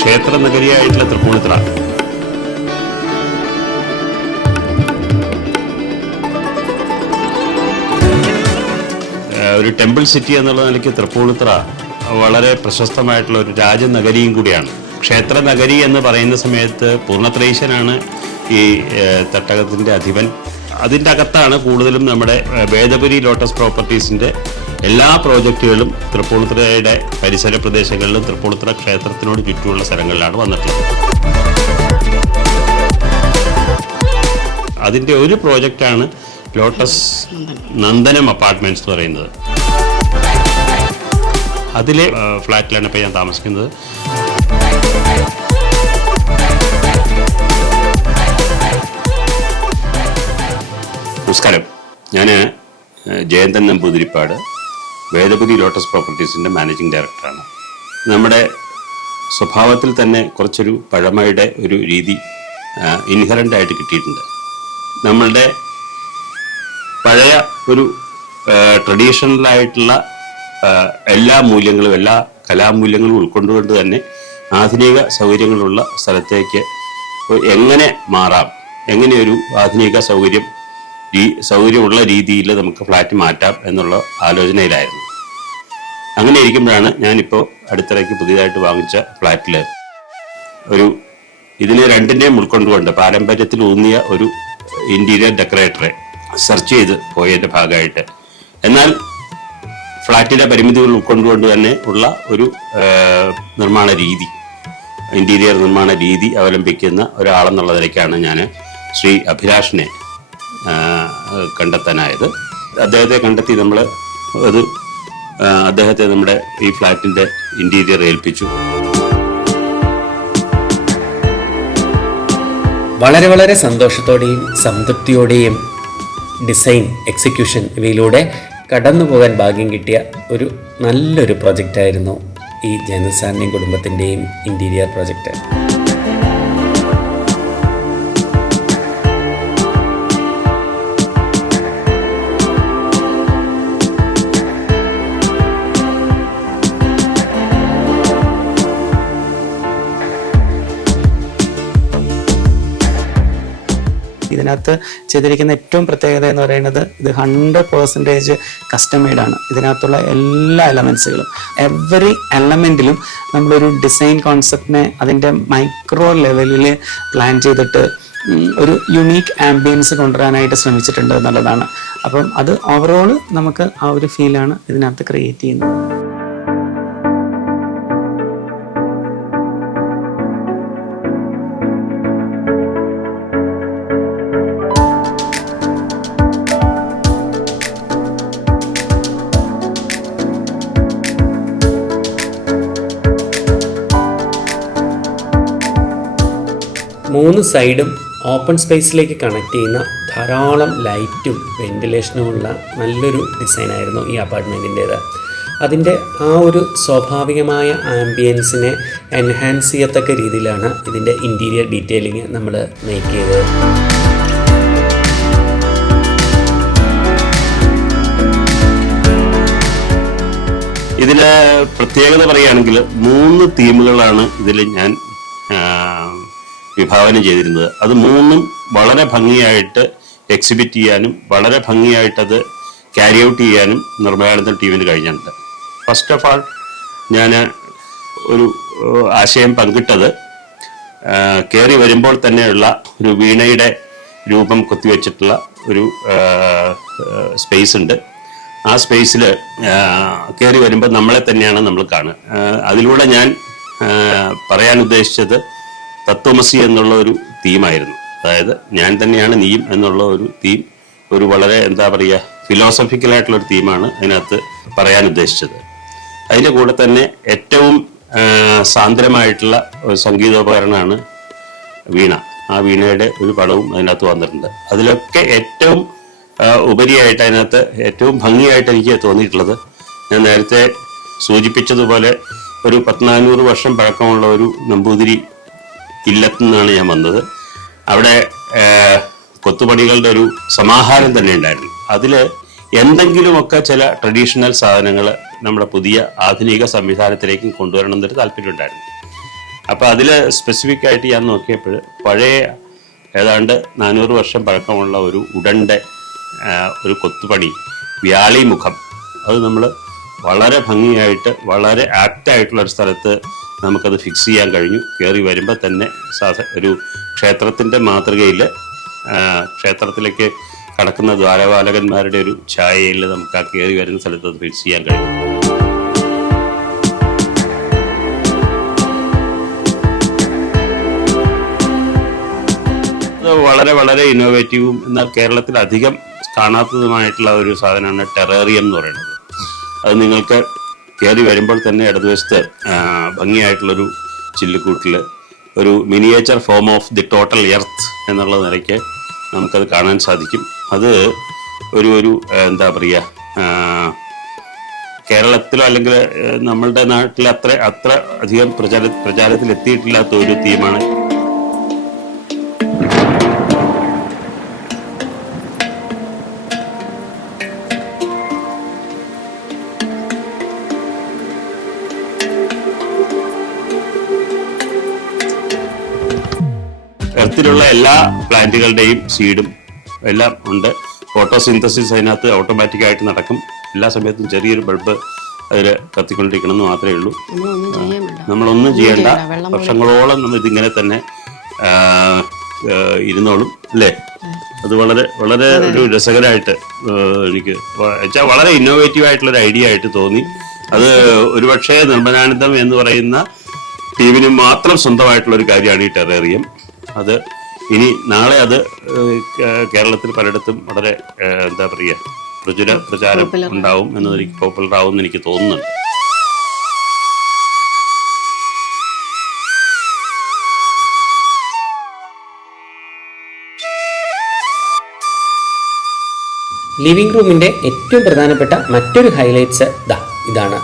ക്ഷേത്ര നഗരിയായിട്ടുള്ള തൃപ്പൂണിത്തുറ ഒരു temple city എന്നുള്ള നിലയ്ക്ക് തൃപ്പൂണിത്തുറ വളരെ പ്രശസ്തമായിട്ടുള്ള ഒരു രാജനഗരിയും കൂടിയാണ്. ക്ഷേത്ര നഗരി എന്ന് പറയുന്ന സമയത്ത് പൂർണ്ണത്രയീശനാണ് ഈ തട്ടകത്തിൻ്റെ അധിപൻ. അതിൻ്റെ അകത്താണ് കൂടുതലും നമ്മുടെ വേദപുരി ലോട്ടസ് പ്രോപ്പർട്ടീസിൻ്റെ എല്ലാ പ്രോജക്റ്റുകളും തൃപ്പൂണിത്തുറയുടെ പരിസര പ്രദേശങ്ങളിലും തൃപ്പൂണിത്തുറ ക്ഷേത്രത്തിനോട് ചുറ്റുമുള്ള സ്ഥലങ്ങളിലാണ് വന്നിട്ടുള്ളത്. അതിൻ്റെ ഒരു പ്രോജക്റ്റാണ് ലോട്ടസ് നന്ദനം അപ്പാർട്ട്മെന്റ്സ് എന്ന് പറയുന്നത്. അതിലെ ഫ്ലാറ്റിലാണ് ഇപ്പോൾ ഞാൻ താമസിക്കുന്നത്. നമസ്കാരം, ഞാൻ ജയന്തൻ നമ്പൂതിരിപ്പാട്, വേദപുരി ലോട്ടസ് പ്രോപ്പർട്ടീസിൻ്റെ മാനേജിംഗ് ഡയറക്ടറാണ്. നമ്മുടെ സ്വഭാവത്തിൽ തന്നെ കുറച്ചൊരു പഴമയുടെ ഒരു രീതി ഇൻഹറൻ്റായിട്ട് കിട്ടിയിട്ടുണ്ട്. നമ്മളുടെ പഴയ ഒരു ട്രഡീഷണലായിട്ടുള്ള എല്ലാ മൂല്യങ്ങളും എല്ലാ കലാമൂല്യങ്ങളും ഉൾക്കൊണ്ടുകൊണ്ട് തന്നെ ആധുനിക സൗകര്യങ്ങളുള്ള സ്ഥലത്തേക്ക് എങ്ങനെ മാറാം, എങ്ങനെ ഒരു ആധുനിക സൗകര്യമുള്ള രീതിയിൽ നമുക്ക് ഫ്ലാറ്റ് മാറ്റാം എന്നുള്ള ആലോചനയിലായിരുന്നു. അങ്ങനെ ഇരിക്കുമ്പോഴാണ് ഞാനിപ്പോൾ അടുത്തിടയ്ക്ക് പുതിയതായിട്ട് വാങ്ങിച്ച ഫ്ലാറ്റിൽ ഇതിനെ രണ്ടിനെയും ഉൾക്കൊണ്ടുകൊണ്ട് പാരമ്പര്യത്തിൽ ഊന്നിയ ഒരു ഇൻറ്റീരിയർ ഡെക്കറേറ്ററെ സെർച്ച് ചെയ്ത് പോയതിൻ്റെ ഭാഗമായിട്ട്, എന്നാൽ ഫ്ലാറ്റിൻ്റെ പരിമിതികൾ ഉൾക്കൊണ്ടുകൊണ്ട് തന്നെ ഉള്ള ഒരു ഇൻറ്റീരിയർ നിർമ്മാണ രീതി അവലംബിക്കുന്ന ഒരാളെന്നുള്ള നിലയ്ക്കാണ് ഞാൻ ശ്രീ അഭിലാഷിനെ കണ്ടെത്താനായത്. അദ്ദേഹത്തെ കണ്ടെത്തി അദ്ദേഹത്തെ നമ്മുടെ ഈ ഫ്ലാറ്റിൻ്റെ ഇൻറ്റീരിയർ ഏൽപ്പിച്ചു. വളരെ വളരെ സന്തോഷത്തോടെയും സംതൃപ്തിയോടെയും ഡിസൈൻ, എക്സിക്യൂഷൻ ഇവയിലൂടെ കടന്നു പോകാൻ ഭാഗ്യം കിട്ടിയ ഒരു നല്ലൊരു പ്രൊജക്റ്റായിരുന്നു ഈ ജയന്തൻ സാറിൻ്റെയും കുടുംബത്തിൻ്റെയും ഇൻറ്റീരിയർ പ്രൊജക്റ്റ്. ഇതിനകത്ത് ചെയ്തിരിക്കുന്ന ഏറ്റവും പ്രത്യേകത എന്ന് പറയുന്നത് ഇത് 100% കസ്റ്റം മെയ്ഡാണ്. ഇതിനകത്തുള്ള എല്ലാ എലമെൻസുകളും, എവറി എലമെൻറ്റിലും നമ്മളൊരു ഡിസൈൻ കോൺസെപ്റ്റിനെ അതിൻ്റെ മൈക്രോ ലെവലിൽ പ്ലാൻ ചെയ്തിട്ട് ഒരു യുണീക്ക് ആംബിയൻസ് കൊണ്ടുവരാനായിട്ട് ശ്രമിച്ചിട്ടുണ്ട് എന്നുള്ളതാണ്. അപ്പം അത് ഓവറോൾ നമുക്ക് ആ ഒരു ഫീലാണ് ഇതിനകത്ത് ക്രിയേറ്റ് ചെയ്യുന്നത്. മൂന്ന് സൈഡും ഓപ്പൺ സ്പേസിലേക്ക് കണക്ട് ചെയ്യുന്ന ധാരാളം ലൈറ്റും വെന്റിലേഷനുമുള്ള നല്ലൊരു ഡിസൈനായിരുന്നു ഈ അപ്പാർട്ട്മെൻറ്റിൻ്റേത്. അതിൻ്റെ ആ ഒരു സ്വാഭാവികമായ ആംബിയൻസിനെ എൻഹാൻസ് ചെയ്യത്തക്ക രീതിയിലാണ് ഇതിൻ്റെ ഇൻറ്റീരിയർ ഡീറ്റെയിലിംഗ് നമ്മൾ മേക്ക് ചെയ്തത്. ഇതിലെ പ്രത്യേകത പറയുകയാണെങ്കിൽ 3 തീമുകളാണ് ഇതിൽ ഞാൻ വിഭാവനം ചെയ്തിരുന്നത്. അത് 3ഉം വളരെ ഭംഗിയായിട്ട് എക്സിബിറ്റ് ചെയ്യാനും വളരെ ഭംഗിയായിട്ടത് ക്യാരി ഔട്ട് ചെയ്യാനും നിർമ്മാണത്തിൽ ടീമിന് കഴിഞ്ഞിട്ടുണ്ട്. ഫസ്റ്റ് ഓഫ് ആൾ ഞാൻ ഒരു ആശയം പങ്കിട്ടത് കയറി വരുമ്പോൾ തന്നെയുള്ള ഒരു വീണയുടെ രൂപം കൊത്തിവെച്ചിട്ടുള്ള ഒരു സ്പേസ് ഉണ്ട്. ആ സ്പേസിൽ കയറി വരുമ്പോൾ നമ്മളെ തന്നെയാണ് നമ്മൾ കാണുക. അതിലൂടെ ഞാൻ പറയാൻ ഉദ്ദേശിച്ചത് തത്വമസി എന്നുള്ള ഒരു തീമായിരുന്നു. അതായത് ഞാൻ തന്നെയാണ് നീയും എന്നുള്ള ഒരു തീം, ഒരു വളരെ ഫിലോസഫിക്കലായിട്ടുള്ളൊരു തീമാണ് അതിനകത്ത് പറയാൻ ഉദ്ദേശിച്ചത്. അതിൻ്റെ കൂടെ തന്നെ ഏറ്റവും സാന്ദ്രമായിട്ടുള്ള ഒരു സംഗീതോപകരണമാണ് വീണ. ആ വീണയുടെ ഒരു പടവും അതിനകത്ത് വന്നിട്ടുണ്ട്. അതിലൊക്കെ ഏറ്റവും ഉപരിയായിട്ട് അതിനകത്ത് ഏറ്റവും ഭംഗിയായിട്ട് എനിക്ക് തോന്നിയിട്ടുള്ളത്, ഞാൻ നേരത്തെ സൂചിപ്പിച്ചതുപോലെ ഒരു 1400 വർഷം പഴക്കമുള്ള ഒരു നമ്പൂതിരി ഇല്ലത്തു നിന്നാണ് ഞാൻ വന്നത്. അവിടെ കൊത്തുപണികളുടെ ഒരു സമാഹാരം തന്നെ ഉണ്ടായിരുന്നു. അതിൽ എന്തെങ്കിലുമൊക്കെ ചില ട്രഡീഷണൽ സാധനങ്ങൾ നമ്മുടെ പുതിയ ആധുനിക സംവിധാനത്തിലേക്കും കൊണ്ടുവരണം എന്നൊരു താല്പര്യമുണ്ടായിരുന്നു. അപ്പോൾ അതിൽ സ്പെസിഫിക് ആയിട്ട് ഞാൻ നോക്കിയപ്പോൾ പഴയ ഏതാണ്ട് 400 വർഷം പഴക്കമുള്ള ഒരു ഉടൻ്റെ ഒരു കൊത്തുപണി വ്യാളിമുഖം, അത് നമ്മൾ വളരെ ഭംഗിയായിട്ട് വളരെ ആപ്റ്റായിട്ടുള്ള ഒരു സ്ഥലത്ത് നമുക്കത് ഫിക്സ് ചെയ്യാൻ കഴിഞ്ഞു. കയറി വരുമ്പോൾ തന്നെ ഒരു ക്ഷേത്രത്തിൻ്റെ മാതൃകയിൽ ക്ഷേത്രത്തിലേക്ക് കടക്കുന്ന ദ്വാരപാലകന്മാരുടെ ഒരു ഛായയിൽ നമുക്ക് ആ കയറി വരുന്ന സ്ഥലത്ത് അത് ഫിക്സ് ചെയ്യാൻ കഴിഞ്ഞു. അത് വളരെ വളരെ ഇന്നോവേറ്റീവും എന്നാൽ കേരളത്തിൽ അധികം കാണാത്തതുമായിട്ടുള്ള ഒരു സാധനമാണ് ടെറേറിയം എന്ന് പറയുന്നത്. അത് നിങ്ങൾക്ക് കയറി വരുമ്പോൾ തന്നെ ഇടതുവശത്ത് ഭംഗിയായിട്ടുള്ളൊരു ചില്ലുകൂട്ടിൽ ഒരു miniature form of the total earth എന്നുള്ള നിലയ്ക്ക് നമുക്കത് കാണാൻ സാധിക്കും. അത് ഒരു എന്താ പറയുക, കേരളത്തിലോ അല്ലെങ്കിൽ നമ്മളുടെ നാട്ടിൽ അത്ര അധികം പ്രചാരത്തിൽ എത്തിയിട്ടില്ലാത്ത ഒരു തീമാണ്. എർത്തിലുള്ള എല്ലാ പ്ലാന്റുകളുടെയും സീഡും എല്ലാം ഉണ്ട്. ഫോട്ടോസിന്തസിസ് അതിനകത്ത് ഓട്ടോമാറ്റിക്കായിട്ട് നടക്കും. എല്ലാ സമയത്തും ചെറിയൊരു ബൾബ് അതിൽ കത്തിക്കൊണ്ടിരിക്കണമെന്ന് മാത്രമേ ഉള്ളൂ. നമ്മളൊന്നും ചെയ്യേണ്ട, വർഷങ്ങളോളം നമ്മൾ ഇതിങ്ങനെ തന്നെ ഇരുന്നോളും അല്ലേ. അത് വളരെ വളരെ ഒരു രസകരമായിട്ട് എനിക്ക് വെച്ചാൽ വളരെ ഇന്നോവേറ്റീവ് ആയിട്ടുള്ളൊരു ഐഡിയ ആയിട്ട് തോന്നി. അത് ഒരുപക്ഷെ നിർമ്മലാനന്ദം എന്ന് പറയുന്ന ടീമിന് മാത്രം സ്വന്തമായിട്ടുള്ള ഒരു കാര്യമാണ് ഈ ടെറേറിയം. അത് ഇനി നാളെ അത് കേരളത്തിൽ പലയിടത്തും വളരെ എന്താ പറയുക പ്രചാരം ഉണ്ടാവും എനിക്ക് പോപ്പുലർ ആവും എന്ന് എനിക്ക് തോന്നുന്നുണ്ട്. ലിവിംഗ് റൂമിൻ്റെ ഏറ്റവും പ്രധാനപ്പെട്ട മറ്റൊരു ഹൈലൈറ്റ്സ് ഇതാണ്.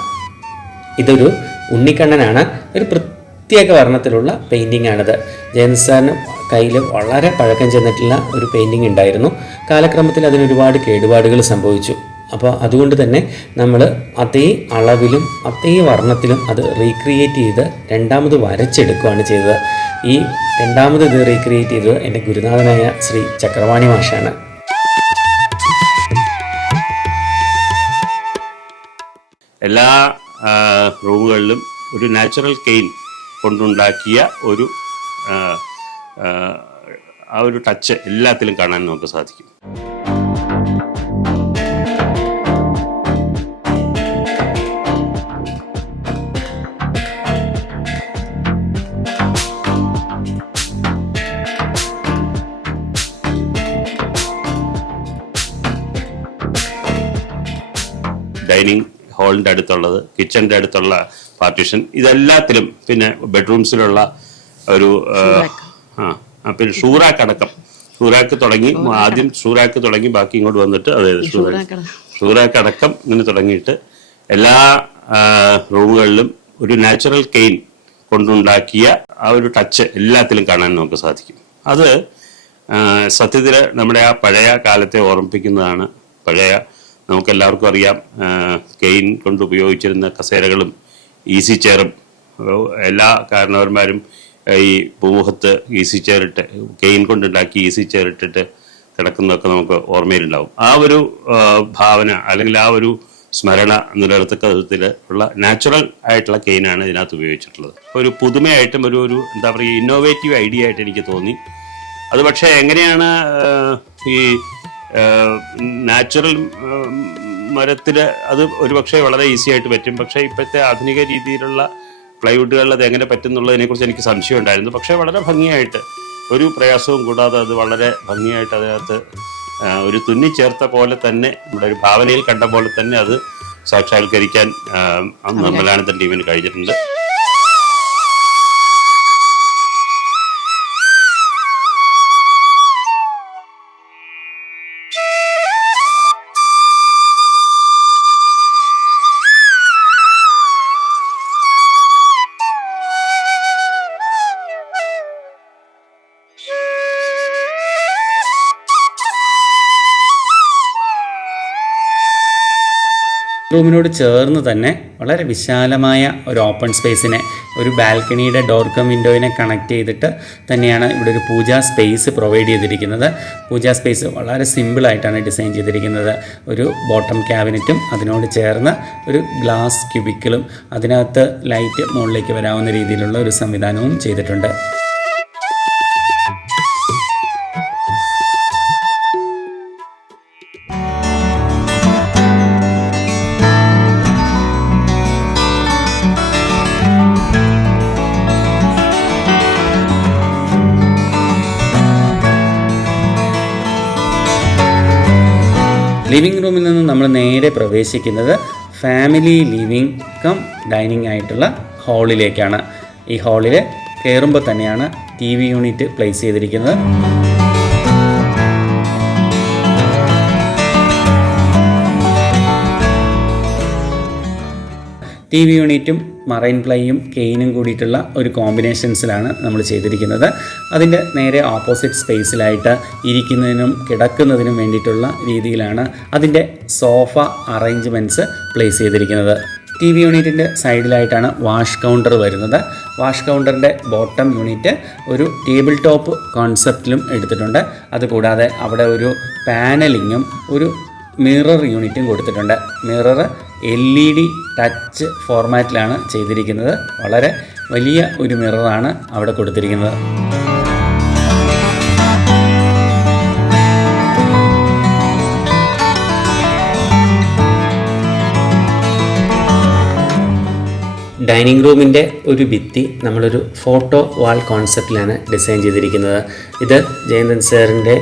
ഇതൊരു ഉണ്ണിക്കണ്ണനാണ്. ഒരു പ്രത്യേക വർണ്ണത്തിലുള്ള പെയിൻറ്റിംഗ് ആണിത്. ജയന്ത് സാറിന് കയ്യിൽ വളരെ പഴക്കം ചെന്നിട്ടുള്ള ഒരു പെയിൻറ്റിംഗ് ഉണ്ടായിരുന്നു. കാലക്രമത്തിൽ അതിനൊരുപാട് കേടുപാടുകൾ സംഭവിച്ചു. അപ്പോൾ അതുകൊണ്ട് തന്നെ നമ്മൾ അതേ അളവിലും അതേ വർണ്ണത്തിലും അത് റീക്രിയേറ്റ് ചെയ്ത് രണ്ടാമത് വരച്ചെടുക്കുകയാണ് ചെയ്തത്. ഈ രണ്ടാമത് ഇത് റീക്രിയേറ്റ് ചെയ്തത് എൻ്റെ ഗുരുനാഥനായ ശ്രീ ചക്രവാണി മാഷാണ്. എല്ലാ റൂമുകളിലും ഒരു നാച്ചുറൽ കെയിൻ കൊണ്ടുണ്ടാക്കിയ ആ ഒരു ടച്ച് എല്ലാത്തിലും കാണാൻ നമുക്ക് സാധിക്കും. ഡൈനിങ് ഹാളിൻ്റെ അടുത്തുള്ളത്, കിച്ചൻ്റെ അടുത്തുള്ള പാർട്ടീഷൻ, ഇതെല്ലാത്തിലും, പിന്നെ ബെഡ്റൂംസിലുള്ള ഒരു പിന്നെ ഷൂറാക്ക് തുടങ്ങി ആദ്യം ഷൂറാക്ക് തുടങ്ങി ബാക്കി ഇങ്ങോട്ട് വന്നിട്ട് അതായത് ഷൂറാക്ക് അടക്കം ഇങ്ങനെ തുടങ്ങിയിട്ട് എല്ലാ റൂമുകളിലും ഒരു നാച്ചുറൽ കെയിൻ കൊണ്ടുണ്ടാക്കിയ ആ ഒരു ടച്ച് എല്ലാത്തിലും കാണാൻ നമുക്ക് സാധിക്കും. അത് സത്യത്തിൽ നമ്മുടെ ആ പഴയ കാലത്തെ ഓർമ്മിപ്പിക്കുന്നതാണ്. നമുക്കെല്ലാവർക്കും അറിയാം, കെയിൻ കൊണ്ട് ഉപയോഗിച്ചിരുന്ന കസേരകളും ഈസി ചെയറും എല്ലാ കാരണവന്മാരും ഈ പൂമുഖത്ത് ഈസി ചെയർ ഇട്ട് കെയിൻ കൊണ്ടുണ്ടാക്കി ഈസി ചെയർ ഇട്ടിട്ട് കിടക്കുന്നതൊക്കെ നമുക്ക് ഓർമ്മയിലുണ്ടാവും. ആ ഒരു ഭാവന അല്ലെങ്കിൽ ആ ഒരു സ്മരണ നിലനിർത്തത്തിൽ ഉള്ള നാച്ചുറൽ ആയിട്ടുള്ള കെയിനാണ് ഇതിനകത്ത് ഉപയോഗിച്ചിട്ടുള്ളത്. ഒരു പുതുമയായിട്ടും ഒരു എന്താ പറയുക ഇന്നോവേറ്റീവ് ഐഡിയ ആയിട്ട് എനിക്ക് തോന്നി. അത് പക്ഷേ എങ്ങനെയാണ് ഈ നാച്ചുറൽ മരത്തിൽ അത് ഒരുപക്ഷെ വളരെ ഈസി ആയിട്ട് പറ്റും. പക്ഷേ ഇപ്പോഴത്തെ ആധുനിക രീതിയിലുള്ള പ്ലൈവുഡുകളിൽ അത് എങ്ങനെ പറ്റും എന്നുള്ളതിനെക്കുറിച്ച് എനിക്ക് സംശയം ഉണ്ടായിരുന്നു. പക്ഷേ വളരെ ഭംഗിയായിട്ട്, ഒരു പ്രയാസവും കൂടാതെ അത് വളരെ ഭംഗിയായിട്ട് അതിനകത്ത് ഒരു തുന്നിച്ചേർത്ത പോലെ തന്നെ, നമ്മുടെ ഒരു ഭാവനയിൽ കണ്ട പോലെ തന്നെ അത് സാക്ഷാത്കരിക്കാൻ നിർമ്മലാനന്ദൻ ടീമിന് കഴിഞ്ഞിട്ടുണ്ട്. ബെഡ്റൂമിനോട് ചേർന്ന് തന്നെ വളരെ വിശാലമായ ഒരു ഓപ്പൺ സ്പേസിനെ, ഒരു ബാൽക്കണിയുടെ ഡോർ കം വിൻഡോയിനെ കണക്ട് ചെയ്തിട്ട് തന്നെയാണ് ഇവിടെ ഒരു പൂജാ സ്പേസ് പ്രൊവൈഡ് ചെയ്തിരിക്കുന്നത്. പൂജാ സ്പേസ് വളരെ സിമ്പിളായിട്ടാണ് ഡിസൈൻ ചെയ്തിരിക്കുന്നത്. ഒരു ബോട്ടം ക്യാബിനറ്റും അതിനോട് ചേർന്ന് ഒരു ഗ്ലാസ് ക്യൂബിക്കിളും അതിനകത്ത് ലൈറ്റ് മുകളിലേക്ക് വരാവുന്ന രീതിയിലുള്ള ഒരു സംവിധാനവും ചെയ്തിട്ടുണ്ട്. ലിവിംഗ് റൂമിൽ നിന്ന് നമ്മൾ നേരെ പ്രവേശിക്കുന്നത് ഫാമിലി ലിവിംഗ് കം ഡൈനിങ് ആയിട്ടുള്ള ഹാളിലേക്കാണ്. ഈ ഹാളിൽ കയറുമ്പോൾ തന്നെയാണ് TV യൂണിറ്റ് പ്ലേസ് ചെയ്തിരിക്കുന്നത്. TV യൂണിറ്റും മറൈൻ പ്ലൈയും കെയിനും കൂടിയിട്ടുള്ള ഒരു കോമ്പിനേഷൻസിലാണ് നമ്മൾ ചെയ്തിരിക്കുന്നത്. അതിൻ്റെ നേരെ ഓപ്പോസിറ്റ് സ്പേസിലായിട്ട് ഇരിക്കുന്നതിനും കിടക്കുന്നതിനും വേണ്ടിയിട്ടുള്ള രീതിയിലാണ് അതിൻ്റെ സോഫ അറേഞ്ച്മെൻറ്റ്സ് പ്ലേസ് ചെയ്തിരിക്കുന്നത്. TV യൂണിറ്റിൻ്റെ സൈഡിലായിട്ടാണ് വാഷ് കൗണ്ടർ വരുന്നത്. വാഷ് കൗണ്ടറിൻ്റെ ബോട്ടം യൂണിറ്റ് ഒരു ടേബിൾ ടോപ്പ് കോൺസെപ്റ്റിലും എടുത്തിട്ടുണ്ട്. അതുകൂടാതെ അവിടെ ഒരു പാനലിങ്ങും ഒരു മിറർ യൂണിറ്റും കൊടുത്തിട്ടുണ്ട്. മിറർ LED ടച്ച് ഫോർമാറ്റിലാണ് ചെയ്തിരിക്കുന്നത്. വളരെ വലിയ ഒരു മിററാണ് അവിടെ കൊടുത്തിരിക്കുന്നത്. ഡൈനിങ് റൂമിൻ്റെ ഒരു ഭിത്തി നമ്മളൊരു ഫോട്ടോ വാൾ കോൺസെപ്റ്റിലാണ് ഡിസൈൻ ചെയ്തിരിക്കുന്നത്. ഇത് ജയന്തൻ സാറിൻ്റെ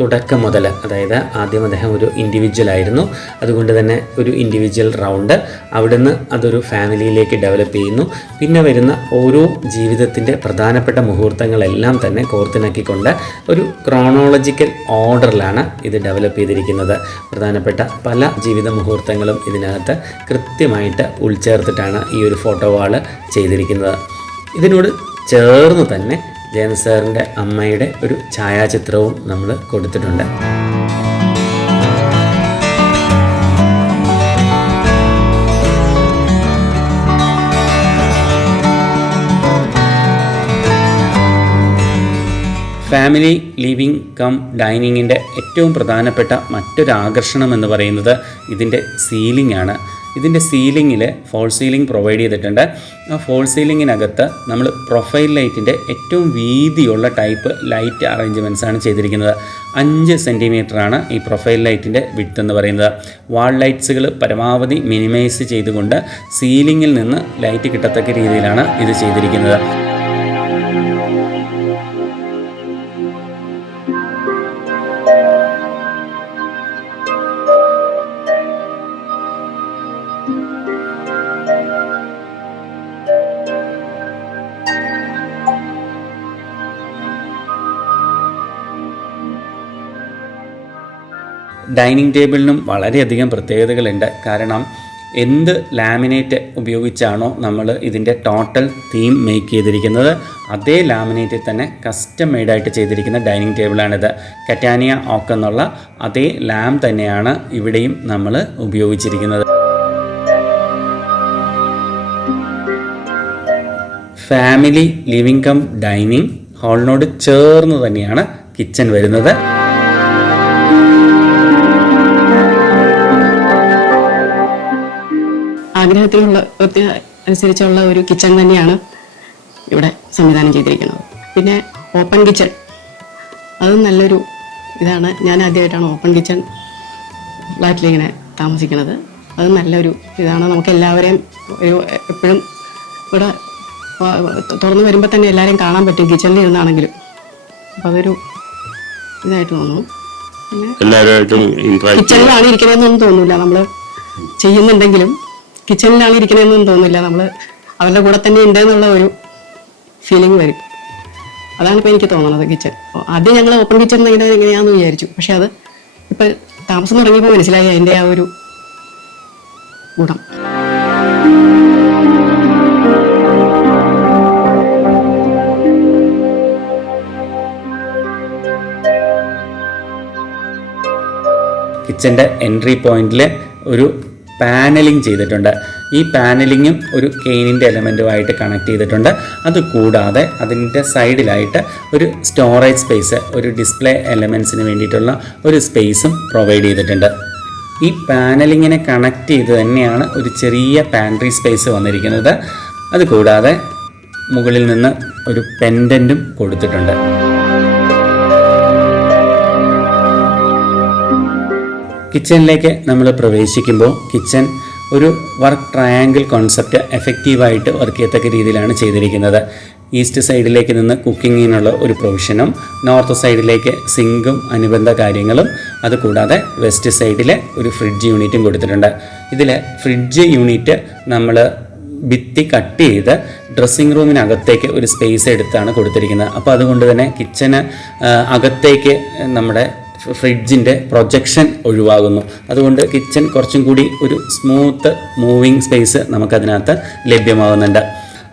തുടക്കം മുതൽ, അതായത് ആദ്യം അദ്ദേഹം ഒരു ഇൻഡിവിജ്വൽ ആയിരുന്നു, അതുകൊണ്ട് തന്നെ ഒരു ഇൻഡിവിജ്വൽ റൗണ്ട്, അവിടുന്ന് അതൊരു ഫാമിലിയിലേക്ക് ഡെവലപ്പ് ചെയ്യുന്നു. പിന്നെ വരുന്ന ഓരോ ജീവിതത്തിൻ്റെ പ്രധാനപ്പെട്ട മുഹൂർത്തങ്ങളെല്ലാം തന്നെ കോർത്തിണക്കിക്കൊണ്ട് ഒരു ക്രോണോളജിക്കൽ ഓർഡറിലാണ് ഇത് ഡെവലപ്പ് ചെയ്തിരിക്കുന്നത്. പ്രധാനപ്പെട്ട പല ജീവിത മുഹൂർത്തങ്ങളും ഇതിനകത്ത് കൃത്യമായിട്ട് ഉൾച്ചേർത്തിട്ടാണ് ഈ ഒരു ഫോട്ടോ വാള് ചെയ്തിരിക്കുന്നത്. ഇതിനോട് ചേർന്ന് തന്നെ ജയന്തൻ സാറിൻ്റെ അമ്മയുടെ ഒരു ഛായാചിത്രവും നമ്മൾ കൊടുത്തിട്ടുണ്ട്. ഫാമിലി ലിവിംഗ് കം ഡൈനിങ്ങിൻ്റെ ഏറ്റവും പ്രധാനപ്പെട്ട മറ്റൊരു ആകർഷണം എന്ന് പറയുന്നത് ഇതിൻ്റെ സീലിംഗ് ആണ്. ഇതിൻ്റെ സീലിങ്ങിൽ ഫോൾ സീലിംഗ് പ്രൊവൈഡ് ചെയ്തിട്ടുണ്ട്. ആ ഫോൾ സീലിങ്ങിനകത്ത് നമ്മൾ പ്രൊഫൈൽ ലൈറ്റിൻ്റെ ഏറ്റവും വീതിയുള്ള ടൈപ്പ് ലൈറ്റ് അറേഞ്ച്മെൻറ്റ്സ് ആണ് ചെയ്തിരിക്കുന്നത്. 5 സെൻറ്റിമീറ്ററാണ് ഈ പ്രൊഫൈൽ ലൈറ്റിൻ്റെ വിഡ്ത്ത് എന്ന് പറയുന്നത്. വാൾ ലൈറ്റ്സുകൾ പരമാവധി മിനിമൈസ് ചെയ്തുകൊണ്ട് സീലിങ്ങിൽ നിന്ന് ലൈറ്റ് കിട്ടത്തക്ക രീതിയിലാണ് ഇത് ചെയ്തിരിക്കുന്നത്. ഡൈനിങ് ടേബിളിനും വളരെയധികം പ്രത്യേകതകളുണ്ട്. കാരണം എന്ത് ലാമിനേറ്റ് ഉപയോഗിച്ചാണോ നമ്മൾ ഇതിൻ്റെ ടോട്ടൽ തീം മേക്ക് ചെയ്തിരിക്കുന്നത്, അതേ ലാമിനേറ്റിൽ തന്നെ കസ്റ്റം മെയ്ഡായിട്ട് ചെയ്തിരിക്കുന്ന ഡൈനിങ് ടേബിളാണിത്. കറ്റാനിയ ഓക്ക് എന്നുള്ള അതേ ലാം തന്നെയാണ് ഇവിടെയും നമ്മൾ ഉപയോഗിച്ചിരിക്കുന്നത്. ഫാമിലി ലിവിംഗ് കം ഡൈനിങ് ഹാളിനോട് ചേർന്ന് തന്നെയാണ് കിച്ചൺ വരുന്നത്. ആഗ്രഹത്തിനുള്ള അനുസരിച്ചുള്ള ഒരു കിച്ചൺ തന്നെയാണ് ഇവിടെ സംവിധാനം ചെയ്തിരിക്കുന്നത്. പിന്നെ ഓപ്പൺ കിച്ചൺ, അതും നല്ലൊരു ഇതാണ്. ഞാൻ ആദ്യമായിട്ടാണ് ഓപ്പൺ കിച്ചൺ ഫ്ലാറ്റിലിങ്ങനെ താമസിക്കുന്നത്. അത് നല്ലൊരു ഇതാണ്. നമുക്ക് എല്ലാവരെയും എപ്പോഴും ഇവിടെ തുറന്നു വരുമ്പോൾ തന്നെ എല്ലാവരെയും കാണാൻ പറ്റും, കിച്ചണിൽ ഇരുന്നാണെങ്കിലും. അപ്പോൾ അതൊരു ഇതായിട്ട് തോന്നുന്നു. പിന്നെ കിച്ചണിലാണ് ഇരിക്കണമെന്നൊന്നും തോന്നില്ല. നമ്മൾ ചെയ്യുന്നുണ്ടെങ്കിലും കിച്ചണിലാണ് ഇരിക്കണമെന്നൊന്നും തോന്നില്ല. നമ്മൾ അവരുടെ കൂടെ തന്നെ ഉണ്ട് എന്നുള്ള ഒരു ഫീലിംഗ് വരും. അതാണ് ഇപ്പോൾ എനിക്ക് തോന്നുന്നത്. കിച്ചൺ ആദ്യം ഞങ്ങൾ ഓപ്പൺ കിച്ചൺ എങ്ങനെയാണെന്ന് വിചാരിച്ചു. പക്ഷെ അത് ഇപ്പം താമസം തുടങ്ങിയപ്പോൾ മനസ്സിലായി അതിൻ്റെ ആ ഒരു ഗുണം. കിച്ചൻ്റെ എൻട്രി പോയിന്റിൽ ഒരു പാനലിംഗ് ചെയ്തിട്ടുണ്ട്. ഈ പാനലിങ്ങും ഒരു കെയിനിൻ്റെ എലമെൻറ്റുമായിട്ട് കണക്ട് ചെയ്തിട്ടുണ്ട്. അതുകൂടാതെ അതിൻ്റെ സൈഡിലായിട്ട് ഒരു സ്റ്റോറേജ് സ്പേസ്, ഒരു ഡിസ്പ്ലേ എലമെൻസിന് വേണ്ടിയിട്ടുള്ള ഒരു സ്പേസും പ്രൊവൈഡ് ചെയ്തിട്ടുണ്ട്. ഈ പാനലിങ്ങിനെ കണക്ട് ചെയ്ത് തന്നെയാണ് ഒരു ചെറിയ പാൻട്രി സ്പേസ് വന്നിരിക്കുന്നത്. അതുകൂടാതെ മുകളിൽ നിന്ന് ഒരു പെൻഡൻറ്റും കൊടുത്തിട്ടുണ്ട്. കിച്ചണിലേക്ക് നമ്മൾ പ്രവേശിക്കുമ്പോൾ കിച്ചൺ ഒരു വർക്ക് ട്രയാങ്കിൾ കോൺസെപ്റ്റ് എഫക്റ്റീവായിട്ട് വർക്ക് ചെയ്യത്തക്ക രീതിയിലാണ് ചെയ്തിരിക്കുന്നത്. ഈസ്റ്റ് സൈഡിലേക്ക് നിന്ന് കുക്കിങ്ങിനുള്ള ഒരു പ്രൊവിഷനും നോർത്ത് സൈഡിലേക്ക് സിങ്കും അനുബന്ധ കാര്യങ്ങളും, അതുകൂടാതെ വെസ്റ്റ് സൈഡിൽ ഒരു ഫ്രിഡ്ജ് യൂണിറ്റും കൊടുത്തിട്ടുണ്ട്. ഇതിൽ ഫ്രിഡ്ജ് യൂണിറ്റ് നമ്മൾ ഭിത്തി കട്ട് ചെയ്ത് ഡ്രസ്സിങ് റൂമിനകത്തേക്ക് ഒരു സ്പേസ് എടുത്താണ് കൊടുത്തിരിക്കുന്നത്. അപ്പോൾ അതുകൊണ്ട് തന്നെ കിച്ചന് അകത്തേക്ക് നമ്മുടെ ഫ്രിഡ്ജിൻ്റെ പ്രൊജക്ഷൻ ഒഴിവാകുന്നു. അതുകൊണ്ട് കിച്ചൺ കുറച്ചും കൂടി ഒരു സ്മൂത്ത് മൂവിങ് സ്പേസ് നമുക്കതിനകത്ത് ലഭ്യമാകുന്നുണ്ട്.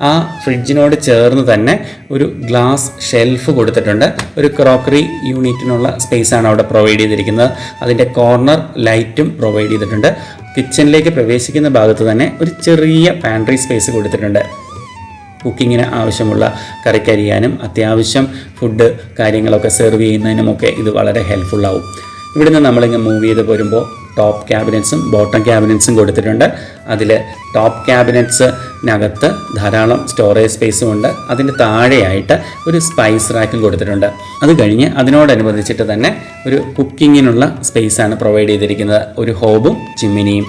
ആ ഫ്രിഡ്ജിനോട് ചേർന്ന് തന്നെ ഒരു ഗ്ലാസ് ഷെൽഫ് കൊടുത്തിട്ടുണ്ട്. ഒരു ക്രോക്കറി യൂണിറ്റിനുള്ള സ്പേസാണ് അവിടെ പ്രൊവൈഡ് ചെയ്തിരിക്കുന്നത്. അതിൻ്റെ കോർണർ ലൈറ്റും പ്രൊവൈഡ് ചെയ്തിട്ടുണ്ട്. കിച്ചണിലേക്ക് പ്രവേശിക്കുന്ന ഭാഗത്ത് തന്നെ ഒരു ചെറിയ പാൻട്രി സ്പേസ് കൊടുത്തിട്ടുണ്ട്. കുക്കിങ്ങിന് ആവശ്യമുള്ള കറിക്കരിയാനും അത്യാവശ്യം ഫുഡ് കാര്യങ്ങളൊക്കെ സെർവ് ചെയ്യുന്നതിനുമൊക്കെ ഇത് വളരെ ഹെൽപ്ഫുള്ളാവും. ഇവിടുന്ന് നമ്മളിങ്ങനെ മൂവ് ചെയ്ത് പോരുമ്പോൾ ടോപ്പ് ക്യാബിനറ്റ്സും ബോട്ടം ക്യാബിനറ്റ്സും കൊടുത്തിട്ടുണ്ട്. അതിൽ ടോപ്പ് ക്യാബിനറ്റ്സിനകത്ത് ധാരാളം സ്റ്റോറേജ് സ്പേസും ഉണ്ട്. അതിൻ്റെ താഴെയായിട്ട് ഒരു സ്പൈസ് റാക്കും കൊടുത്തിട്ടുണ്ട്. അത് കഴിഞ്ഞ് അതിനോടനുബന്ധിച്ചിട്ട് തന്നെ ഒരു കുക്കിങ്ങിനുള്ള സ്പേസാണ് പ്രൊവൈഡ് ചെയ്തിരിക്കുന്നത്. ഒരു ഹോബും ചിമ്മിനിയും.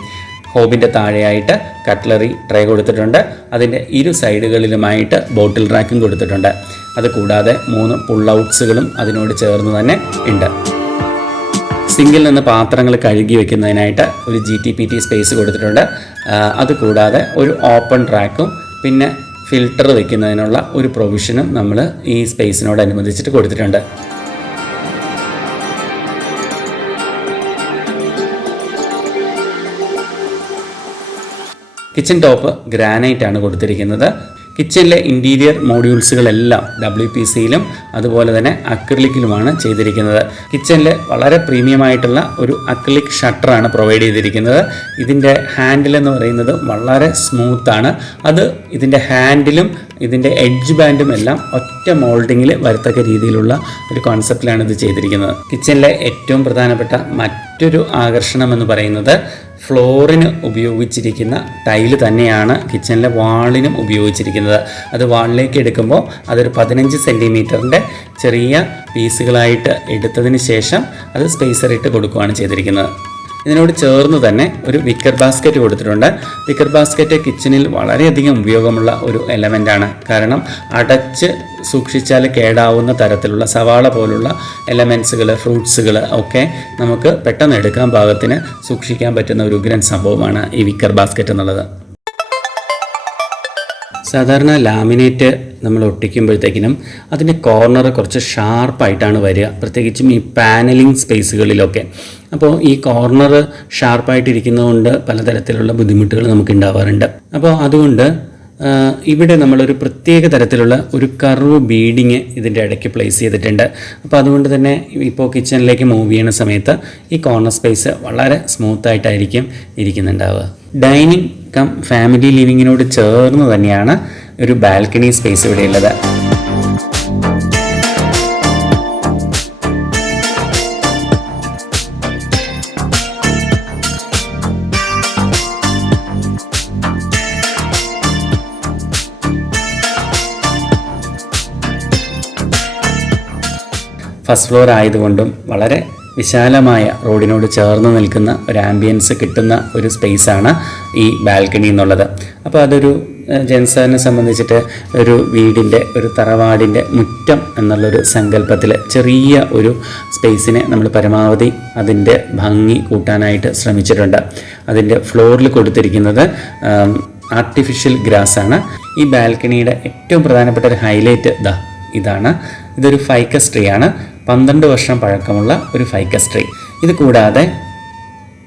ഹോബിൻ്റെ താഴെയായിട്ട് കട്ട്ലറി ട്രേ കൊടുത്തിട്ടുണ്ട്. അതിൻ്റെ ഇരു സൈഡുകളിലുമായിട്ട് ബോട്ടിൽ റാക്കും കൊടുത്തിട്ടുണ്ട്. അതുകൂടാതെ 3 പുൾ ഔട്ട്സുകളും അതിനോട് ചേർന്ന് തന്നെ ഉണ്ട്. സിങ്കിൽ നിന്ന് പാത്രങ്ങൾ കഴുകി വെക്കുന്നതിനായിട്ട് ഒരു GTPT സ്പേസ് കൊടുത്തിട്ടുണ്ട്. അതുകൂടാതെ ഒരു ഓപ്പൺ റാക്കും പിന്നെ ഫിൽട്ടർ വെക്കുന്നതിനുള്ള ഒരു പ്രൊവിഷനും നമ്മൾ ഈ സ്പേസിനോടനുബന്ധിച്ചിട്ട് കൊടുത്തിട്ടുണ്ട്. കിച്ചൺ ടോപ്പ് ഗ്രാനൈറ്റ് ആണ് കൊടുത്തിരിക്കുന്നത്. കിച്ചണിലെ ഇൻറ്റീരിയർ മോഡ്യൂൾസുകളെല്ലാം WPCയിലും അതുപോലെ തന്നെ അക്രിലിക്കിലുമാണ് ചെയ്തിരിക്കുന്നത്. കിച്ചണിൽ വളരെ പ്രീമിയമായിട്ടുള്ള ഒരു അക്രിലിക് ഷട്ടറാണ് പ്രൊവൈഡ് ചെയ്തിരിക്കുന്നത്. ഇതിൻ്റെ ഹാൻഡിൽ എന്ന് പറയുന്നത് വളരെ സ്മൂത്താണ്. അത് ഇതിൻ്റെ ഹാൻഡിലും ഇതിൻ്റെ എഡ്ജ് ബാൻഡും എല്ലാം ഒറ്റ മോൾഡിങ്ങിൽ വരത്തക്ക രീതിയിലുള്ള ഒരു കോൺസെപ്റ്റിലാണ് ഇത് ചെയ്തിരിക്കുന്നത്. കിച്ചണിലെ ഏറ്റവും പ്രധാനപ്പെട്ട മറ്റൊരു ആകർഷണം എന്ന് പറയുന്നത് ഫ്ലോറിന് ഉപയോഗിച്ചിരിക്കുന്ന ടൈല് തന്നെയാണ് കിച്ചണിലെ വാളിനും ഉപയോഗിച്ചിരിക്കുന്നത്. അത് വാളിലേക്ക് എടുക്കുമ്പോൾ അതൊരു 15 സെൻറ്റിമീറ്ററിൻ്റെ ചെറിയ പീസുകളായിട്ട് എടുത്തതിന് ശേഷം അത് സ്പേസറിട്ട് കൊടുക്കുകയാണ് ചെയ്തിരിക്കുന്നത്. ഇതിനോട് ചേർന്ന് തന്നെ ഒരു വിക്കർ ബാസ്ക്കറ്റ് കൊടുത്തിട്ടുണ്ട്. വിക്കർ ബാസ്ക്കറ്റ് കിച്ചണിൽ വളരെയധികം ഉപയോഗമുള്ള ഒരു എലമെൻ്റാണ്. കാരണം അടച്ച് സൂക്ഷിച്ചാൽ കേടാവുന്ന തരത്തിലുള്ള സവാള പോലുള്ള എലമെൻസുകൾ, ഫ്രൂട്ട്സുകൾ ഒക്കെ നമുക്ക് പെട്ടെന്ന് എടുക്കാൻ പാകത്തിന് സൂക്ഷിക്കാൻ പറ്റുന്ന ഒരു ഉഗ്രൻ സംഭവമാണ് ഈ വിക്കർ ബാസ്ക്കറ്റ് എന്നുള്ളത്. സാധാരണ ലാമിനേറ്റ് നമ്മൾ ഒട്ടിക്കുമ്പോഴത്തേക്കിനും അതിൻ്റെ കോർണർ കുറച്ച് ഷാർപ്പായിട്ടാണ് വരിക, പ്രത്യേകിച്ചും ഈ പാനലിംഗ് സ്പേസുകളിലൊക്കെ. അപ്പോൾ ഈ കോർണർ ഷാർപ്പായിട്ടിരിക്കുന്നതുകൊണ്ട് പലതരത്തിലുള്ള ബുദ്ധിമുട്ടുകൾ നമുക്ക് ഉണ്ടാവാറുണ്ട്. അപ്പോൾ അതുകൊണ്ട് ഇവിടെ നമ്മളൊരു പ്രത്യേക തരത്തിലുള്ള ഒരു കർവ് ബീഡിങ് ഇതിൻ്റെ ഇടയ്ക്ക് പ്ലേസ് ചെയ്തിട്ടുണ്ട്. അപ്പോൾ അതുകൊണ്ട് തന്നെ ഇപ്പോൾ കിച്ചണിലേക്ക് മൂവ് ചെയ്യുന്ന സമയത്ത് ഈ കോർണർ സ്പേസ് വളരെ സ്മൂത്തായിട്ടായിരിക്കും ഇരിക്കുന്നുണ്ടാവുക. ഡൈനിങ് കം ഫാമിലി ലിവിങ്ങിനോട് ചേർന്ന് തന്നെയാണ് ഒരു ബാൽക്കണി സ്പേസ് ഇവിടെ ഉള്ളത്. ഫസ്റ്റ് ഫ്ലോർ ആയതുകൊണ്ടും വളരെ വിശാലമായ റോഡിനോട് ചേർന്ന് നിൽക്കുന്ന ഒരു ആംബിയൻസ് കിട്ടുന്ന ഒരു സ്പേസാണ് ഈ ബാൽക്കണി എന്നുള്ളത്. അപ്പോൾ അതൊരു ജെൻസാറിനെ സംബന്ധിച്ചിട്ട് ഒരു വീടിൻ്റെ, ഒരു തറവാടിൻ്റെ മുറ്റം എന്നുള്ളൊരു സങ്കല്പത്തിൽ ചെറിയ ഒരു സ്പേസിനെ നമ്മൾ പരമാവധി അതിൻ്റെ ഭംഗി കൂട്ടാനായിട്ട് ശ്രമിച്ചിട്ടുണ്ട്. അതിൻ്റെ ഫ്ലോറിൽ കൊടുത്തിരിക്കുന്നത് ആർട്ടിഫിഷ്യൽ ഗ്രാസാണ്. ഈ ബാൽക്കണിയുടെ ഏറ്റവും പ്രധാനപ്പെട്ട ഒരു ഹൈലൈറ്റ് ഇതാണ്. ഇതൊരു ഫൈക്കസ് ട്രീ ആണ്. 12 വർഷം പഴക്കമുള്ള ഒരു ഫൈക്കസ് ട്രീ. ഇത് കൂടാതെ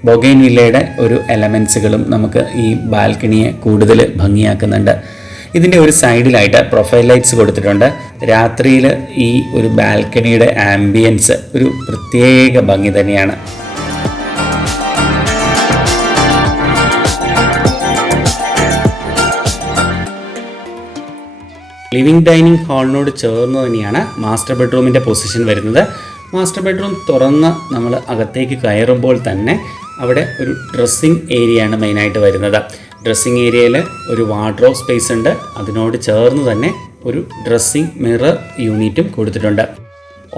ബൊഗൈൻവില്ലയുടെ ഒരു എലമെൻസുകളും നമുക്ക് ഈ ബാൽക്കണിയെ കൂടുതൽ ഭംഗിയാക്കുന്നുണ്ട്. ഇതിൻ്റെ ഒരു സൈഡിലായിട്ട് പ്രൊഫൈൽ ലൈറ്റ്സ് കൊടുത്തിട്ടുണ്ട്. രാത്രിയിൽ ഈ ഒരു ബാൽക്കണിയുടെ ആംബിയൻസ് ഒരു പ്രത്യേക ഭംഗി തന്നെയാണ്. ലിവിംഗ് ഡൈനിങ് ഹാളിനോട് ചേർന്ന് തന്നെയാണ് മാസ്റ്റർ ബെഡ്റൂമിൻ്റെ പൊസിഷൻ വരുന്നത്. മാസ്റ്റർ ബെഡ്റൂം തുറന്ന് നമ്മൾ അകത്തേക്ക് കയറുമ്പോൾ തന്നെ അവിടെ ഒരു ഡ്രസ്സിങ് ഏരിയയാണ് മെയിനായിട്ട് വരുന്നത്. ഡ്രസ്സിങ് ഏരിയയിൽ ഒരു വാർഡ്രോബ് സ്പേസ് ഉണ്ട്. അതിനോട് ചേർന്ന് തന്നെ ഒരു ഡ്രസ്സിങ് മിറർ യൂണിറ്റും കൊടുത്തിട്ടുണ്ട്.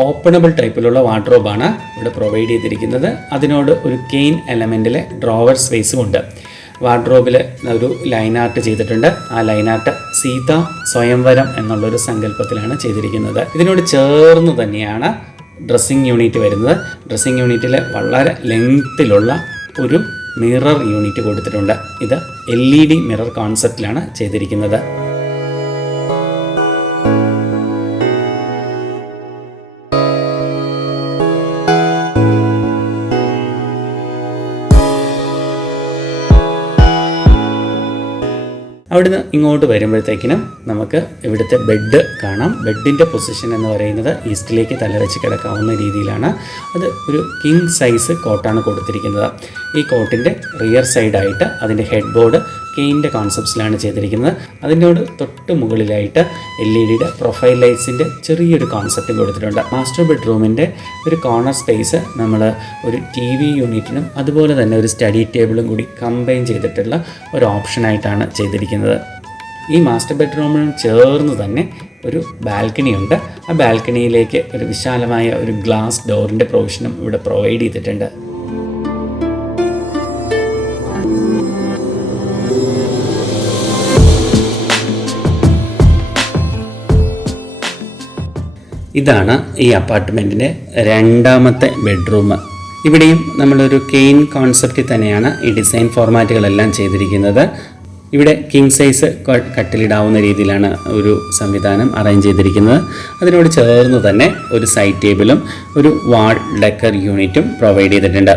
ഓപ്പണബിൾ ടൈപ്പിലുള്ള വാർഡ്രോബാണ് ഇവിടെ പ്രൊവൈഡ് ചെയ്തിരിക്കുന്നത്. അതിനോട് ഒരു കെയിൻ എലമെൻറ്റിലെ ഡ്രോവർ സ്പേസും ഉണ്ട്. വാർഡ്രോബിൽ ഒരു ലൈൻ ആർട്ട് ചെയ്തിട്ടുണ്ട്. ആ ലൈൻ ആർട്ട് സീത സ്വയംവരം എന്നുള്ളൊരു സങ്കല്പത്തിലാണ് ചെയ്തിരിക്കുന്നത്. ഇതിനോട് ചേർന്ന് തന്നെയാണ് ഡ്രസ്സിങ് യൂണിറ്റ് വരുന്നത്. ഡ്രസ്സിങ് യൂണിറ്റിൽ വളരെ ലെങ്ത്തിലുള്ള ഒരു മിറർ യൂണിറ്റ് കൊടുത്തിട്ടുണ്ട്. ഇത് LED മിറർ കോൺസെപ്റ്റിലാണ് ചെയ്തിരിക്കുന്നത്. അവിടുന്ന് ഇങ്ങോട്ട് വരുമ്പോഴത്തേക്കിനും നമുക്ക് ഇവിടുത്തെ ബെഡ് കാണാം. ബെഡിൻ്റെ പൊസിഷൻ എന്ന് പറയുന്നത് ഈസ്റ്റിലേക്ക് തലവെച്ച് കിടക്കാവുന്ന രീതിയിലാണ്. അത് ഒരു കിങ് സൈസ് കോട്ടാണ് കൊടുത്തിരിക്കുന്നത്. ഈ കോട്ടിൻ്റെ റിയർ സൈഡായിട്ട് അതിൻ്റെ ഹെഡ് ബോർഡ് കെയിൻ്റെ കോൺസെപ്റ്റ്സിലാണ് ചെയ്തിരിക്കുന്നത്. അതിനോട് തൊട്ട് മുകളിലായിട്ട് LED പ്രൊഫൈൽ ലൈറ്റ്സിൻ്റെ ചെറിയൊരു കോൺസെപ്റ്റും കൊടുത്തിട്ടുണ്ട്. മാസ്റ്റർ ബെഡ്റൂമിൻ്റെ ഒരു കോർണർ സ്പേസ് നമ്മൾ ഒരു TV യൂണിറ്റിനും അതുപോലെ തന്നെ ഒരു സ്റ്റഡി ടേബിളും കൂടി കമ്പൈൻ ചെയ്തിട്ടുള്ള ഒരു ഓപ്ഷനായിട്ടാണ് ചെയ്തിരിക്കുന്നത്. ഈ മാസ്റ്റർ ബെഡ്റൂമിന് ചേർന്ന് തന്നെ ഒരു ബാൽക്കണി ഉണ്ട്. ആ ബാൽക്കണിയിലേക്ക് ഒരു വിശാലമായ ഒരു ഗ്ലാസ് ഡോറിൻ്റെ പ്രൊവിഷനും ഇവിടെ പ്രൊവൈഡ് ചെയ്തിട്ടുണ്ട്. ഇതാണ് ഈ അപ്പാർട്ട്മെൻറ്റിൻ്റെ രണ്ടാമത്തെ ബെഡ്റൂം. ഇവിടെയും നമ്മളൊരു കെയിൻ കോൺസെപ്റ്റിൽ തന്നെയാണ് ഈ ഡിസൈൻ ഫോർമാറ്റുകളെല്ലാം ചെയ്തിരിക്കുന്നത്. ഇവിടെ കിങ് സൈസ് കട്ടിലിടാവുന്ന രീതിയിലാണ് ഒരു സംവിധാനം അറേഞ്ച് ചെയ്തിരിക്കുന്നത്. അതിനോട് ചേർന്ന് തന്നെ ഒരു സൈഡ് ടേബിളും ഒരു വാൾ ഡെക്കർ യൂണിറ്റും പ്രൊവൈഡ് ചെയ്തിട്ടുണ്ട്.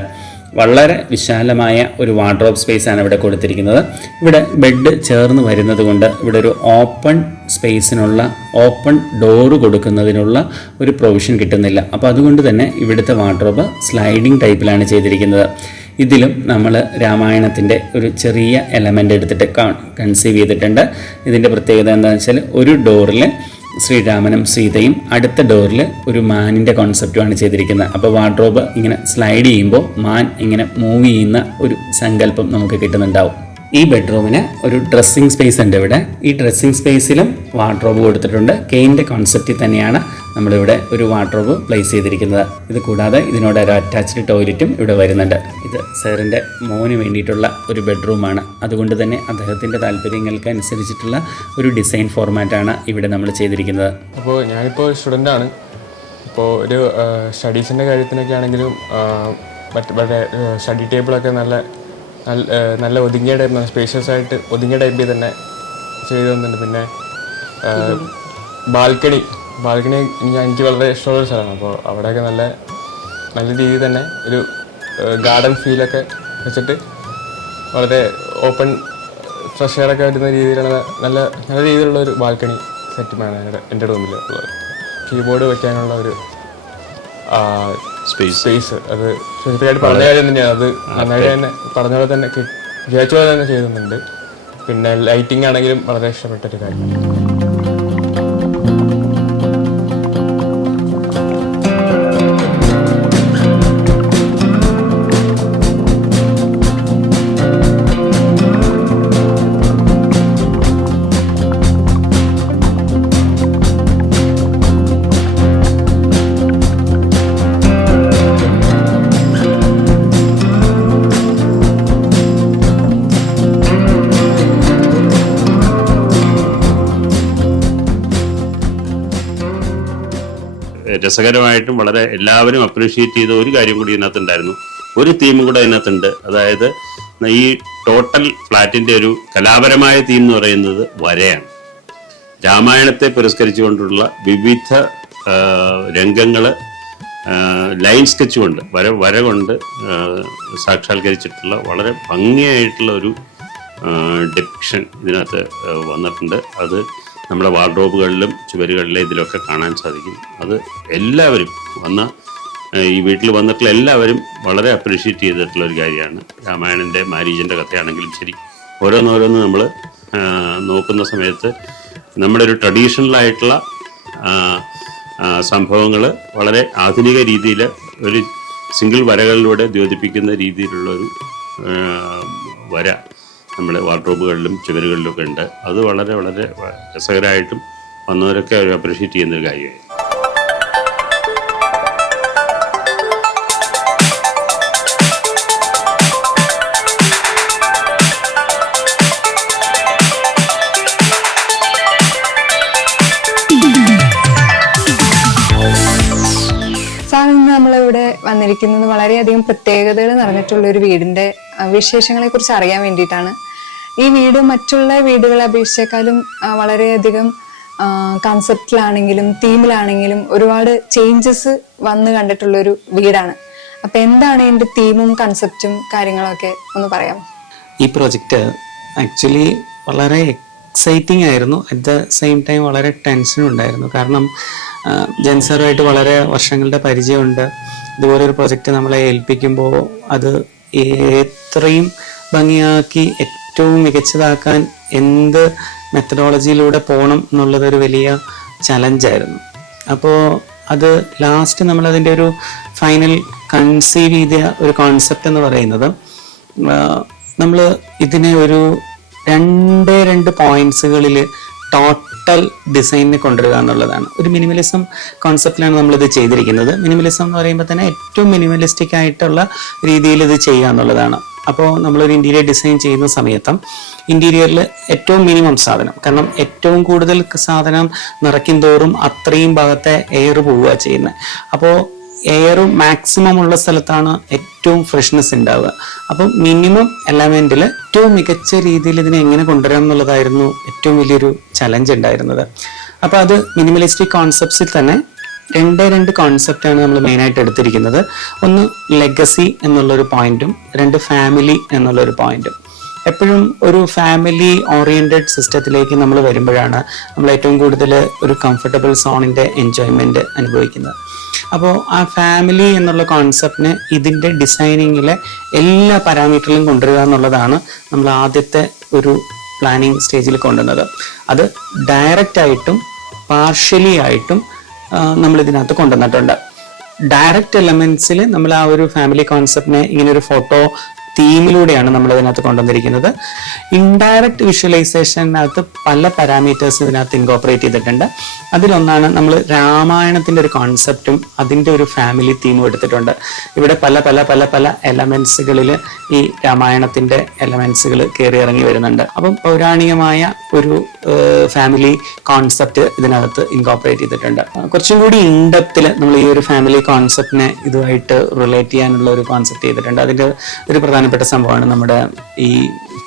വളരെ വിശാലമായ ഒരു വാർഡ്രോബ് സ്പേസാണ് ഇവിടെ കൊടുത്തിരിക്കുന്നത്. ഇവിടെ ബെഡ് ചേർന്ന് വരുന്നത് കൊണ്ട് ഇവിടെ ഒരു ഓപ്പൺ സ്പേസിനുള്ള ഓപ്പൺ ഡോറ് കൊടുക്കുന്നതിനുള്ള ഒരു പ്രൊവിഷൻ കിട്ടുന്നില്ല. അപ്പോൾ അതുകൊണ്ട് തന്നെ ഇവിടുത്തെ വാർഡ്രോബ് സ്ലൈഡിങ് ടൈപ്പിലാണ് ചെയ്തിരിക്കുന്നത്. ഇതിലും നമ്മൾ രാമായണത്തിൻ്റെ ഒരു ചെറിയ എലമെൻ്റ് എടുത്തിട്ട് കൺസീവ് ചെയ്തിട്ടുണ്ട്. ഇതിൻ്റെ പ്രത്യേകത എന്താണെന്ന് വെച്ചാൽ ഒരു ഡോറിൽ ശ്രീരാമനും സീതയും, അടുത്ത ഡോറിൽ ഒരു മാനിൻ്റെ കോൺസെപ്റ്റുമാണ് ചെയ്തിരിക്കുന്നത്. അപ്പോൾ വാർഡ്രോബ് ഇങ്ങനെ സ്ലൈഡ് ചെയ്യുമ്പോൾ മാൻ ഇങ്ങനെ മൂവ് ചെയ്യുന്ന ഒരു സങ്കല്പം നമുക്ക് കിട്ടുന്നുണ്ടാവും. ഈ ബെഡ്റൂമിന് ഒരു ഡ്രസ്സിങ് സ്പേസ് ഉണ്ട് ഇവിടെ. ഈ ഡ്രസ്സിങ് സ്പേസിലും വാർഡ്രോബ് കൊടുത്തിട്ടുണ്ട്. കെയിൻ്റെ കോൺസെപ്റ്റിൽ തന്നെയാണ് നമ്മളിവിടെ ഒരു വാർഡ്രോബ് പ്ലേസ് ചെയ്തിരിക്കുന്നത്. ഇത് കൂടാതെ ഇതിനോട് ഒരു അറ്റാച്ച്ഡ് ടോയ്ലറ്റും ഇവിടെ വരുന്നുണ്ട്. ഇത് സാറിൻ്റെ മോന് വേണ്ടിയിട്ടുള്ള ഒരു ബെഡ്റൂമാണ്. അതുകൊണ്ട് തന്നെ അദ്ദേഹത്തിൻ്റെ താല്പര്യങ്ങൾക്ക് അനുസരിച്ചിട്ടുള്ള ഒരു ഡിസൈൻ ഫോർമാറ്റാണ് ഇവിടെ നമ്മൾ ചെയ്തിരിക്കുന്നത്. അപ്പോൾ ഞാനിപ്പോൾ സ്റ്റുഡൻ്റാണ്. ഇപ്പോൾ ഒരു സ്റ്റഡീസിൻ്റെ കാര്യത്തിനൊക്കെ ആണെങ്കിലും മറ്റേ സ്റ്റഡി ടേബിളൊക്കെ നല്ല ഒതുങ്ങിയ ടൈപ്പ്, സ്പേഷ്യസ് ആയിട്ട് ഒതുങ്ങിയ ടൈപ്പിൽ തന്നെ ചെയ്തു തന്നിട്ടുണ്ട്. പിന്നെ ബാൽക്കണി എനിക്ക് വളരെ ഇഷ്ടമുള്ള സ്ഥലമാണ്. അപ്പോൾ അവിടെയൊക്കെ നല്ല രീതിയിൽ തന്നെ ഒരു ഗാർഡൻ ഫീലൊക്കെ വെച്ചിട്ട് വളരെ ഓപ്പൺ ഫ്രഷ് എയറൊക്കെ വരുന്ന രീതിയിലുള്ള നല്ല രീതിയിലുള്ള ഒരു ബാൽക്കണി സെറ്റുമാണ് എൻ്റെ റൂമിൽ ഉള്ളത്. കീബോർഡ് വയ്ക്കാനുള്ള ഒരു സ്പേസ് അത് സ്പെസിഫിക്കായിട്ട് പറഞ്ഞ കാര്യം തന്നെയാണ്. അത് നന്നായിട്ട് തന്നെ പറഞ്ഞ പോലെ തന്നെ വിചാരിച്ച പോലെ തന്നെ ചെയ്യുന്നുണ്ട്. പിന്നെ ലൈറ്റിംഗ് ആണെങ്കിലും വളരെ ഇഷ്ടപ്പെട്ടൊരു കാര്യമാണ്. രസകരമായിട്ടും വളരെ എല്ലാവരും അപ്രീഷിയേറ്റ് ചെയ്ത ഒരു കാര്യം കൂടി ഇതിനകത്തുണ്ടായിരുന്നു. ഒരു തീമും കൂടെ ഇതിനകത്തുണ്ട്. അതായത് ഈ ടോട്ടൽ ഫ്ലാറ്റിൻ്റെ ഒരു കലാപരമായ തീം എന്ന് പറയുന്നത് വരയാണ്. രാമായണത്തെ പുരസ്കരിച്ചുകൊണ്ടുള്ള വിവിധ രംഗങ്ങൾ ലൈൻ സ്കെച്ച് കൊണ്ട് വര കൊണ്ട് സാക്ഷാത്കരിച്ചിട്ടുള്ള വളരെ ഭംഗിയായിട്ടുള്ള ഒരു ഡെപ്പിക്ഷൻ ഇതിനകത്ത് വന്നിട്ടുണ്ട്. അത് നമ്മുടെ വാർഡ്രോബുകളിലും ചുവരുകളിലും ഇതിലൊക്കെ കാണാൻ സാധിക്കും. അത് എല്ലാവരും ഈ വീട്ടിൽ വന്നിട്ടുള്ള എല്ലാവരും വളരെ അപ്രീഷിയേറ്റ് ചെയ്തിട്ടുള്ള ഒരു കാര്യമാണ്. രാമായണൻ്റെ മാരീജൻ്റെ കഥയാണെങ്കിലും ശരി, ഓരോന്നോരോന്ന് നമ്മൾ നോക്കുന്ന സമയത്ത് നമ്മുടെ ഒരു ട്രഡീഷണൽ ആയിട്ടുള്ള സംഭവങ്ങൾ വളരെ ആധുനിക രീതിയിൽ ഒരു സിംഗിൾ വരകളിലൂടെ ദ്യോതിപ്പിക്കുന്ന രീതിയിലുള്ളൊരു വര നമ്മുടെ വാർഡ്രോബുകളിലും ചുവരുകളിലൊക്കെ ഉണ്ട്. അത് വളരെ വളരെ രസകരമായിട്ടും വന്നവരൊക്കെ അവർ അപ്രീഷിയേറ്റ് ചെയ്യുന്നൊരു കാര്യമായി. നമ്മളിവിടെ വന്നിരിക്കുന്നത് വളരെയധികം പ്രത്യേകതകൾ നിറഞ്ഞിട്ടുള്ള ഒരു വീടിന്റെ വിശേഷങ്ങളെ കുറിച്ച് അറിയാൻ വേണ്ടിയിട്ടാണ്. ഈ വീട് മറ്റുള്ള വീടുകളെ അപേക്ഷിച്ചേക്കാളും വളരെയധികം കൺസെപ്റ്റിലാണെങ്കിലും തീമിലാണെങ്കിലും ഒരുപാട് ചേഞ്ചസ് വന്ന് കണ്ടിട്ടുള്ളൊരു വീടാണ്. അപ്പൊ എന്താണ് ഇതിന്റെ തീമും കൺസെപ്റ്റും കാര്യങ്ങളൊക്കെ ഒന്ന് പറയാമോ? ഈ പ്രൊജക്റ്റ് ആക്ച്വലി വളരെ എക്സൈറ്റിംഗ് ആയിരുന്നു. അറ്റ് ദ സെയിം ടൈം വളരെ ടെൻഷനും ഉണ്ടായിരുന്നു. കാരണം ജെൻസറുമായിട്ട് വളരെ വർഷങ്ങളുടെ പരിചയമുണ്ട്. ഇതുപോലെ ഒരു പ്രൊജക്റ്റ് നമ്മളെ ഏൽപ്പിക്കുമ്പോൾ അത് എത്രയും ഭംഗിയാക്കി ഏറ്റവും മികച്ചതാക്കാൻ എന്ത് മെത്തഡോളജിയിലൂടെ പോകണം എന്നുള്ളതൊരു വലിയ ചലഞ്ചായിരുന്നു. അപ്പോൾ അത് ലാസ്റ്റ് നമ്മളതിൻ്റെ ഒരു ഫൈനൽ കൺസീവ് ചെയ്ത ഒരു കോൺസെപ്റ്റ് എന്ന് പറയുന്നത് നമ്മൾ ഇതിനെ ഒരു രണ്ട് പോയിന്റ്സുകളിൽ ടോട്ടൽ ഡിസൈനിനെ കൊണ്ടുവരിക എന്നുള്ളതാണ്. ഒരു മിനിമലിസം കോൺസെപ്റ്റിലാണ് നമ്മളിത് ചെയ്തിരിക്കുന്നത്. മിനിമലിസം എന്ന് പറയുമ്പോൾ തന്നെ ഏറ്റവും മിനിമലിസ്റ്റിക് ആയിട്ടുള്ള രീതിയിൽ ഇത് ചെയ്യുക എന്നുള്ളതാണ്. അപ്പോൾ നമ്മളൊരു ഇൻറ്റീരിയർ ഡിസൈൻ ചെയ്യുന്ന സമയത്തും ഇൻറ്റീരിയറിൽ ഏറ്റവും മിനിമം സാധനം, കാരണം ഏറ്റവും കൂടുതൽ സാധനം നിറയ്ക്കും തോറും അത്രയും ഭാഗത്തെ എയർ പോവുക ചെയ്യുന്നത്. അപ്പോൾ എയർ മാക്സിമം ഉള്ള സ്ഥലത്താണ് ഏറ്റവും ഫ്രഷ്നെസ് ഉണ്ടാവുക. അപ്പം മിനിമം എലമെന്റിൽ ഏറ്റവും മികച്ച രീതിയിൽ ഇതിനെ എങ്ങനെ കൊണ്ടുവരാം എന്നുള്ളതായിരുന്നു ഏറ്റവും വലിയൊരു ചലഞ്ച് ഉണ്ടായിരുന്നത്. അപ്പോൾ അത് മിനിമലിസ്റ്റിക് കോൺസെപ്റ്റ്സിൽ തന്നെ രണ്ട് കോൺസെപ്റ്റാണ് നമ്മൾ മെയിനായിട്ട് എടുത്തിരിക്കുന്നത്. ഒന്ന് ലെഗസി എന്നുള്ളൊരു പോയിന്റും, രണ്ട് ഫാമിലി എന്നുള്ളൊരു പോയിന്റും. എപ്പോഴും ഒരു ഫാമിലി ഓറിയന്റഡ് സിസ്റ്റത്തിലേക്ക് നമ്മൾ വരുമ്പോഴാണ് നമ്മൾ ഏറ്റവും കൂടുതൽ ഒരു കംഫർട്ടബിൾ സോണിന്റെ എൻജോയ്മെന്റ് അനുഭവിക്കുന്നത്. അപ്പോൾ ആ ഫാമിലി എന്നുള്ള കോൺസെപ്റ്റിനെ ഇതിൻ്റെ ഡിസൈനിങ്ങിലെ എല്ലാ പാരാമീറ്ററിലും കൊണ്ടുവരിക എന്നുള്ളതാണ് നമ്മൾ ആദ്യത്തെ ഒരു പ്ലാനിങ് സ്റ്റേജിൽ കൊണ്ടുവന്നത്. അത് ഡയറക്റ്റ് ആയിട്ടും പാർഷ്യലി ആയിട്ടും നമ്മൾ ഇതിനകത്ത് കൊണ്ടുവന്നിട്ടുണ്ട്. ഡയറക്റ്റ് എലമെന്റ്സിൽ നമ്മൾ ആ ഒരു ഫാമിലി കോൺസെപ്റ്റിനെ ഇങ്ങനെ ഒരു ഫോട്ടോ തീമിലൂടെയാണ് നമ്മൾ ഇതിനകത്ത് കൊണ്ടുവന്നിരിക്കുന്നത്. ഇൻഡയറക്റ്റ് വിഷ്വലൈസേഷനകത്ത് പല പാരാമീറ്റേഴ്സ് ഇതിനകത്ത് ഇൻകോപ്പറേറ്റ് ചെയ്തിട്ടുണ്ട്. അതിലൊന്നാണ് നമ്മൾ രാമായണത്തിൻ്റെ ഒരു കോൺസെപ്റ്റും അതിൻ്റെ ഒരു ഫാമിലി തീമും എടുത്തിട്ടുണ്ട്. ഇവിടെ പല പല പല പല എലമെന്റ്സുകളിൽ ഈ രാമായണത്തിൻ്റെ എലമെന്റ്സുകൾ കയറി ഇറങ്ങി വരുന്നുണ്ട്. അപ്പം പൗരാണികമായ ഒരു ഫാമിലി കോൺസെപ്റ്റ് ഇതിനകത്ത് ഇൻകോപ്പറേറ്റ് ചെയ്തിട്ടുണ്ട്. കുറച്ചും കൂടി ഇൻഡെപ്തിൽ നമ്മൾ ഈ ഒരു ഫാമിലി കോൺസെപ്റ്റിനെ ഇതുമായിട്ട് റിലേറ്റ് ചെയ്യാനുള്ള ഒരു കോൺസെപ്റ്റ് ചെയ്തിട്ടുണ്ട്. അതിൻ്റെ ഒരു പ്രധാനപ്പെട്ട സംഭവമാണ് നമ്മുടെ ഈ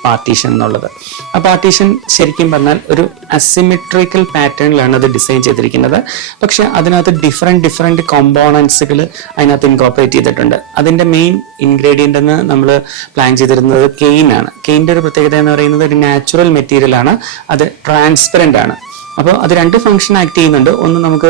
പാർട്ടീഷൻ എന്നുള്ളത്. ആ പാർട്ടീഷൻ ശരിക്കും പറഞ്ഞാൽ ഒരു അസിമെട്രിക്കൽ പാറ്റേണിലാണ് അത് ഡിസൈൻ ചെയ്തിരിക്കുന്നത്. പക്ഷെ അതിനകത്ത് ഡിഫറെന്റ് കോമ്പോണൻസുകൾ അതിനകത്ത് ഇൻകോപ്പറേറ്റ് ചെയ്തിട്ടുണ്ട്. അതിൻ്റെ മെയിൻ ഇൻഗ്രീഡിയൻ്റ് എന്ന് നമ്മൾ പ്ലാൻ ചെയ്തിരുന്നത് കെയിൻ ആണ്. കെയിൻ്റെ ഒരു പ്രത്യേകത എന്ന് പറയുന്നത് ഒരു നാച്ചുറൽ മെറ്റീരിയൽ ആണ്. അത് ട്രാൻസ്പെറൻ്റ് ആണ്. അപ്പോൾ അത് രണ്ട് ഫംഗ്ഷൻ ആക്ട് ചെയ്യുന്നുണ്ട്. ഒന്ന്, നമുക്ക്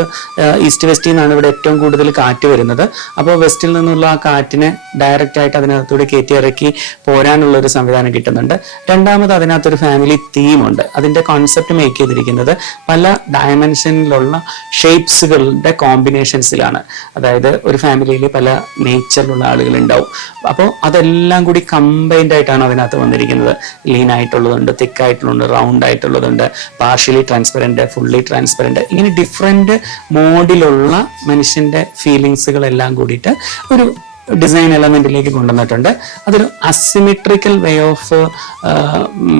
ഈസ്റ്റ് വെസ്റ്റിൽ നിന്നാണ് ഇവിടെ ഏറ്റവും കൂടുതൽ കാറ്റ് വരുന്നത്. അപ്പോൾ വെസ്റ്റിൽ നിന്നുള്ള ആ കാറ്റിനെ ഡയറക്റ്റ് ആയിട്ട് അതിനകത്തൂടെ കയറ്റി ഇറക്കി പോരാനുള്ള ഒരു സംവിധാനം കിട്ടുന്നുണ്ട്. രണ്ടാമത്, അതിനകത്തൊരു ഫാമിലി തീമുണ്ട്. അതിൻ്റെ കോൺസെപ്റ്റ് മേക്ക് ചെയ്തിരിക്കുന്നത് പല ഡയമെൻഷനിലുള്ള ഷേപ്സുകളുടെ കോമ്പിനേഷൻസിലാണ്. അതായത് ഒരു ഫാമിലിയിൽ പല നേച്ചറിലുള്ള ആളുകൾ ഉണ്ടാവും. അപ്പോൾ അതെല്ലാം കൂടി കമ്പൈൻഡ് ആയിട്ടാണ് അതിനകത്ത് വന്നിരിക്കുന്നത്. ലീൻ ആയിട്ടുള്ളതുണ്ട്, തിക്ക് ആയിട്ടുള്ളതുണ്ട്, റൗണ്ട് ആയിട്ടുള്ളതുണ്ട്, പാർഷ്യലി ട്രാൻസ്പെറൻറ്റ്, ഫുള്ളി ട്രാൻസ്പെറൻറ്റ്, ഇങ്ങനെ ഡിഫറെന്റ് മോഡിലുള്ള മനുഷ്യന്റെ ഫീലിങ്സുകളെല്ലാം കൂടിയിട്ട് ഒരു ഡിസൈൻ എലമെന്റിലേക്ക് കൊണ്ടുവന്നിട്ടുണ്ട്. അതൊരു അസിമെട്രിക്കൽ വേ ഓഫ്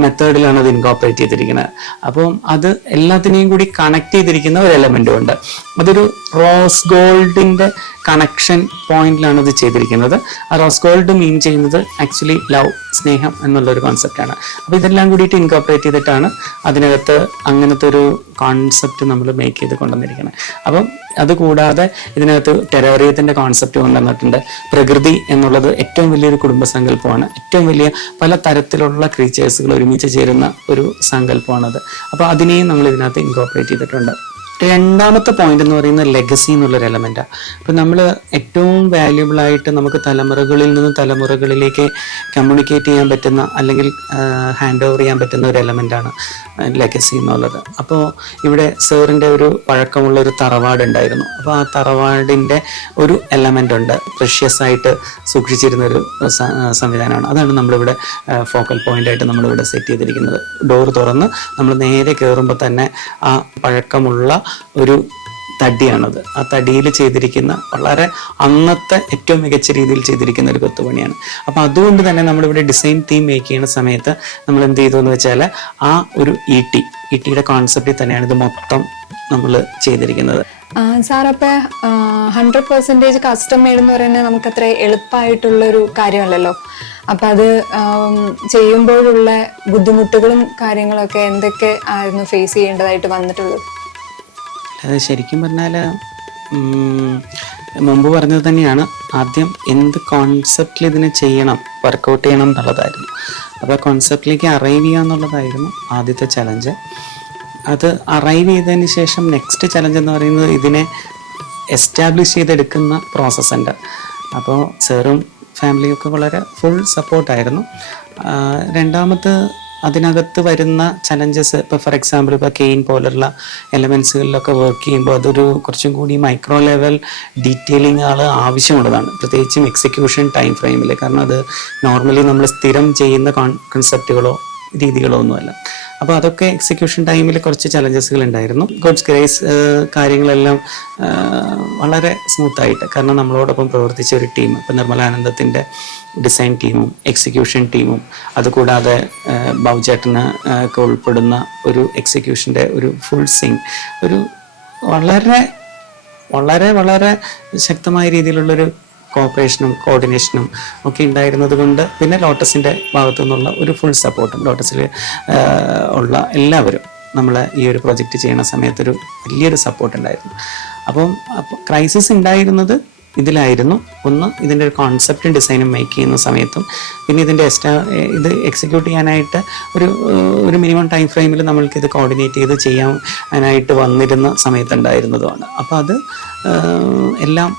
മെത്തേഡിലാണ് അത് ഇൻകോപ്പറേറ്റ് ചെയ്തിരിക്കുന്നത്. അപ്പം അത് എല്ലാത്തിനെയും കൂടി കണക്ട് ചെയ്തിരിക്കുന്ന ഒരു എലമെന്റും ഉണ്ട്. അതൊരു റോസ് ഗോൾഡിന്റെ കണക്ഷൻ പോയിന്റിലാണ് ഇത് ചെയ്തിരിക്കുന്നത്. ആ റോസ് ഗോൾഡ് മീൻ ചെയ്യുന്നത് ആക്ച്വലി ലവ്, സ്നേഹം എന്നുള്ളൊരു കോൺസെപ്റ്റാണ്. അപ്പോൾ ഇതെല്ലാം കൂടിയിട്ട് ഇൻകോപ്പറേറ്റ് ചെയ്തിട്ടാണ് അതിനകത്ത് അങ്ങനത്തെ ഒരു കോൺസെപ്റ്റ് നമ്മൾ മേക്ക് ചെയ്ത് കൊണ്ടുവന്നിരിക്കുന്നത്. അപ്പം അതുകൂടാതെ ഇതിനകത്ത് ടെറേറിയത്തിന്റെ കോൺസെപ്റ്റ് കൊണ്ടുവന്നിട്ടുണ്ട്. പ്രകൃതി എന്നുള്ളത് ഏറ്റവും വലിയൊരു കുടുംബസങ്കല്പമാണ്. ഏറ്റവും വലിയ പല തരത്തിലുള്ള ക്രീച്ചേഴ്സുകൾ ഒരുമിച്ച് ചേരുന്ന ഒരു സങ്കല്പമാണത്. അപ്പോൾ അതിനെയും നമ്മൾ ഇതിനകത്ത് ഇൻകോപ്പറേറ്റ് ചെയ്തിട്ടുണ്ട്. രണ്ടാമത്തെ പോയിന്റ് എന്ന് പറയുന്നത് ലെഗസി എന്നുള്ളൊരു എലമെന്റാണ്. ഇപ്പം നമ്മൾ ഏറ്റവും വാല്യുബിൾ ആയിട്ട് നമുക്ക് തലമുറകളിൽ നിന്ന് തലമുറകളിലേക്ക് കമ്മ്യൂണിക്കേറ്റ് ചെയ്യാൻ പറ്റുന്ന അല്ലെങ്കിൽ ഹാൻഡ് ഓവർ ചെയ്യാൻ പറ്റുന്ന ഒരു എലമെന്റാണ് ലെഗസി എന്നുള്ളത്. അപ്പോൾ ഇവിടെ സാറിൻ്റെ ഒരു പഴക്കമുള്ള ഒരു തറവാട് ഉണ്ടായിരുന്നു. അപ്പോൾ ആ തറവാടിൻ്റെ ഒരു എലമെന്റ് ഉണ്ട്, പ്രഷ്യസ് ആയിട്ട് സൂക്ഷിച്ചിരുന്ന ഒരു സംവിധാനമാണ്. അതാണ് നമ്മളിവിടെ ഫോക്കൽ പോയിന്റ് ആയിട്ട് നമ്മളിവിടെ സെറ്റ് ചെയ്തിരിക്കുന്നത്. ഡോർ തുറന്ന് നമ്മൾ നേരെ കയറുമ്പോൾ തന്നെ ആ പഴക്കമുള്ള ഒരു തടിയാണത്. ആ തടിയിൽ ചെയ്തിരിക്കുന്ന വളരെ അന്നത്തെ ഏറ്റവും മികച്ച രീതിയിൽ ചെയ്തിരിക്കുന്ന ഒരു കൊത്തുപണിയാണ്. അപ്പം അതുകൊണ്ട് തന്നെ നമ്മളിവിടെ ഡിസൈൻ തീം മേക്ക് ചെയ്യുന്ന സമയത്ത് നമ്മൾ എന്ത് ചെയ്തു എന്ന് വെച്ചാൽ ആ ഒരു ഇടിയുടെ കോൺസെപ്റ്റിൽ തന്നെയാണ് ഇത് മൊത്തം നമ്മൾ ചെയ്തിരിക്കുന്നത്. സാർ അപ്പൊ 100% കസ്റ്റം മെയ്ഡ് എന്ന് പറയുന്നത് നമുക്ക് അത്ര എളുപ്പമായിട്ടുള്ളൊരു കാര്യമല്ലല്ലോ. അപ്പൊ അത് ചെയ്യുമ്പോഴുള്ള ബുദ്ധിമുട്ടുകളും കാര്യങ്ങളൊക്കെ എന്തൊക്കെ ആയിരുന്നു ഫേസ് ചെയ്യേണ്ടതായിട്ട് വന്നിട്ടുള്ളത്? അത് ശരിക്കും പറഞ്ഞാൽ മുമ്പ് പറഞ്ഞത് തന്നെയാണ്, ആദ്യം എന്ത് കോൺസെപ്റ്റിൽ ഇതിനെ ചെയ്യണം, വർക്കൗട്ട് ചെയ്യണം എന്നുള്ളതായിരുന്നു. അപ്പോൾ കോൺസെപ്റ്റിലേക്ക് അറൈവ് ചെയ്യുക എന്നുള്ളതായിരുന്നു ആദ്യത്തെ ചലഞ്ച്. അത് അറൈവ് ചെയ്തതിന് ശേഷം നെക്സ്റ്റ് ചലഞ്ച് എന്ന് പറയുന്നത് ഇതിനെ എസ്റ്റാബ്ലിഷ് ചെയ്തെടുക്കുന്ന പ്രോസസ്സുണ്ട്. അപ്പോൾ സാറും ഫാമിലിയൊക്കെ വളരെ ഫുൾ സപ്പോർട്ടായിരുന്നു. രണ്ടാമത് അതിനകത്ത് വരുന്ന ചലഞ്ചസ്, ഇപ്പോൾ ഫോർ എക്സാമ്പിൾ ഇപ്പോൾ കെയിൻ പോലുള്ള എലമെൻസുകളിലൊക്കെ വർക്ക് ചെയ്യുമ്പോൾ അതൊരു കുറച്ചും കൂടി മൈക്രോ ലെവൽ ഡീറ്റെയിലിംഗ് ആവശ്യമുള്ളതാണ്, പ്രത്യേകിച്ചും എക്സിക്യൂഷൻ ടൈം ഫ്രെയിമിൽ. കാരണം അത് നോർമലി നമ്മൾ സ്ഥിരം ചെയ്യുന്ന കൺസെപ്റ്റുകളോ രീതികളോ ഒന്നുമല്ല. അപ്പോൾ അതൊക്കെ എക്സിക്യൂഷൻ ടൈമിൽ കുറച്ച് ചലഞ്ചസുകൾ ഉണ്ടായിരുന്നു. ഗോഡ്സ് ഗ്രേസ് കാര്യങ്ങളെല്ലാം വളരെ സ്മൂത്തായിട്ട്, കാരണം നമ്മളോടൊപ്പം പ്രവർത്തിച്ച ഒരു ടീം, ഇപ്പം നിർമ്മലാനന്ദത്തിൻ്റെ ഡിസൈൻ ടീമും എക്സിക്യൂഷൻ ടീമും അതുകൂടാതെ ബൗചേട്ടന് ഒക്കെ ഉൾപ്പെടുന്ന ഒരു എക്സിക്യൂഷൻ്റെ ഒരു ഫുൾ സിങ്, ഒരു വളരെ വളരെ വളരെ ശക്തമായ രീതിയിലുള്ളൊരു കോപ്പറേഷനും കോർഡിനേഷനും ഒക്കെ ഉണ്ടായിരുന്നത് കൊണ്ട്, പിന്നെ ലോട്ടസിൻ്റെ ഭാഗത്തു നിന്നുള്ള ഒരു ഫുൾ സപ്പോർട്ടും, ലോട്ടസിൽ ഉള്ള എല്ലാവരും നമ്മൾ ഈ ഒരു പ്രൊജക്റ്റ് ചെയ്യുന്ന സമയത്തൊരു വലിയൊരു സപ്പോർട്ട് ഉണ്ടായിരുന്നു. അപ്പം ക്രൈസിസ് ഉണ്ടായിരുന്നത് ഇതിലായിരുന്നു. ഒന്ന്, ഇതിൻ്റെ ഒരു കോൺസെപ്റ്റും ഡിസൈനും മേക്ക് ചെയ്യുന്ന സമയത്തും, പിന്നെ ഇതിൻ്റെ ഇത് എക്സിക്യൂട്ട് ചെയ്യാനായിട്ട് ഒരു മിനിമം ടൈം ഫ്രെയിമിൽ നമ്മൾക്കിത് കോർഡിനേറ്റ് ചെയ്ത് ചെയ്യാനായിട്ട് വന്നിരുന്ന സമയത്തുണ്ടായിരുന്നതുമാണ്. അപ്പോൾ അത് എല്ലാം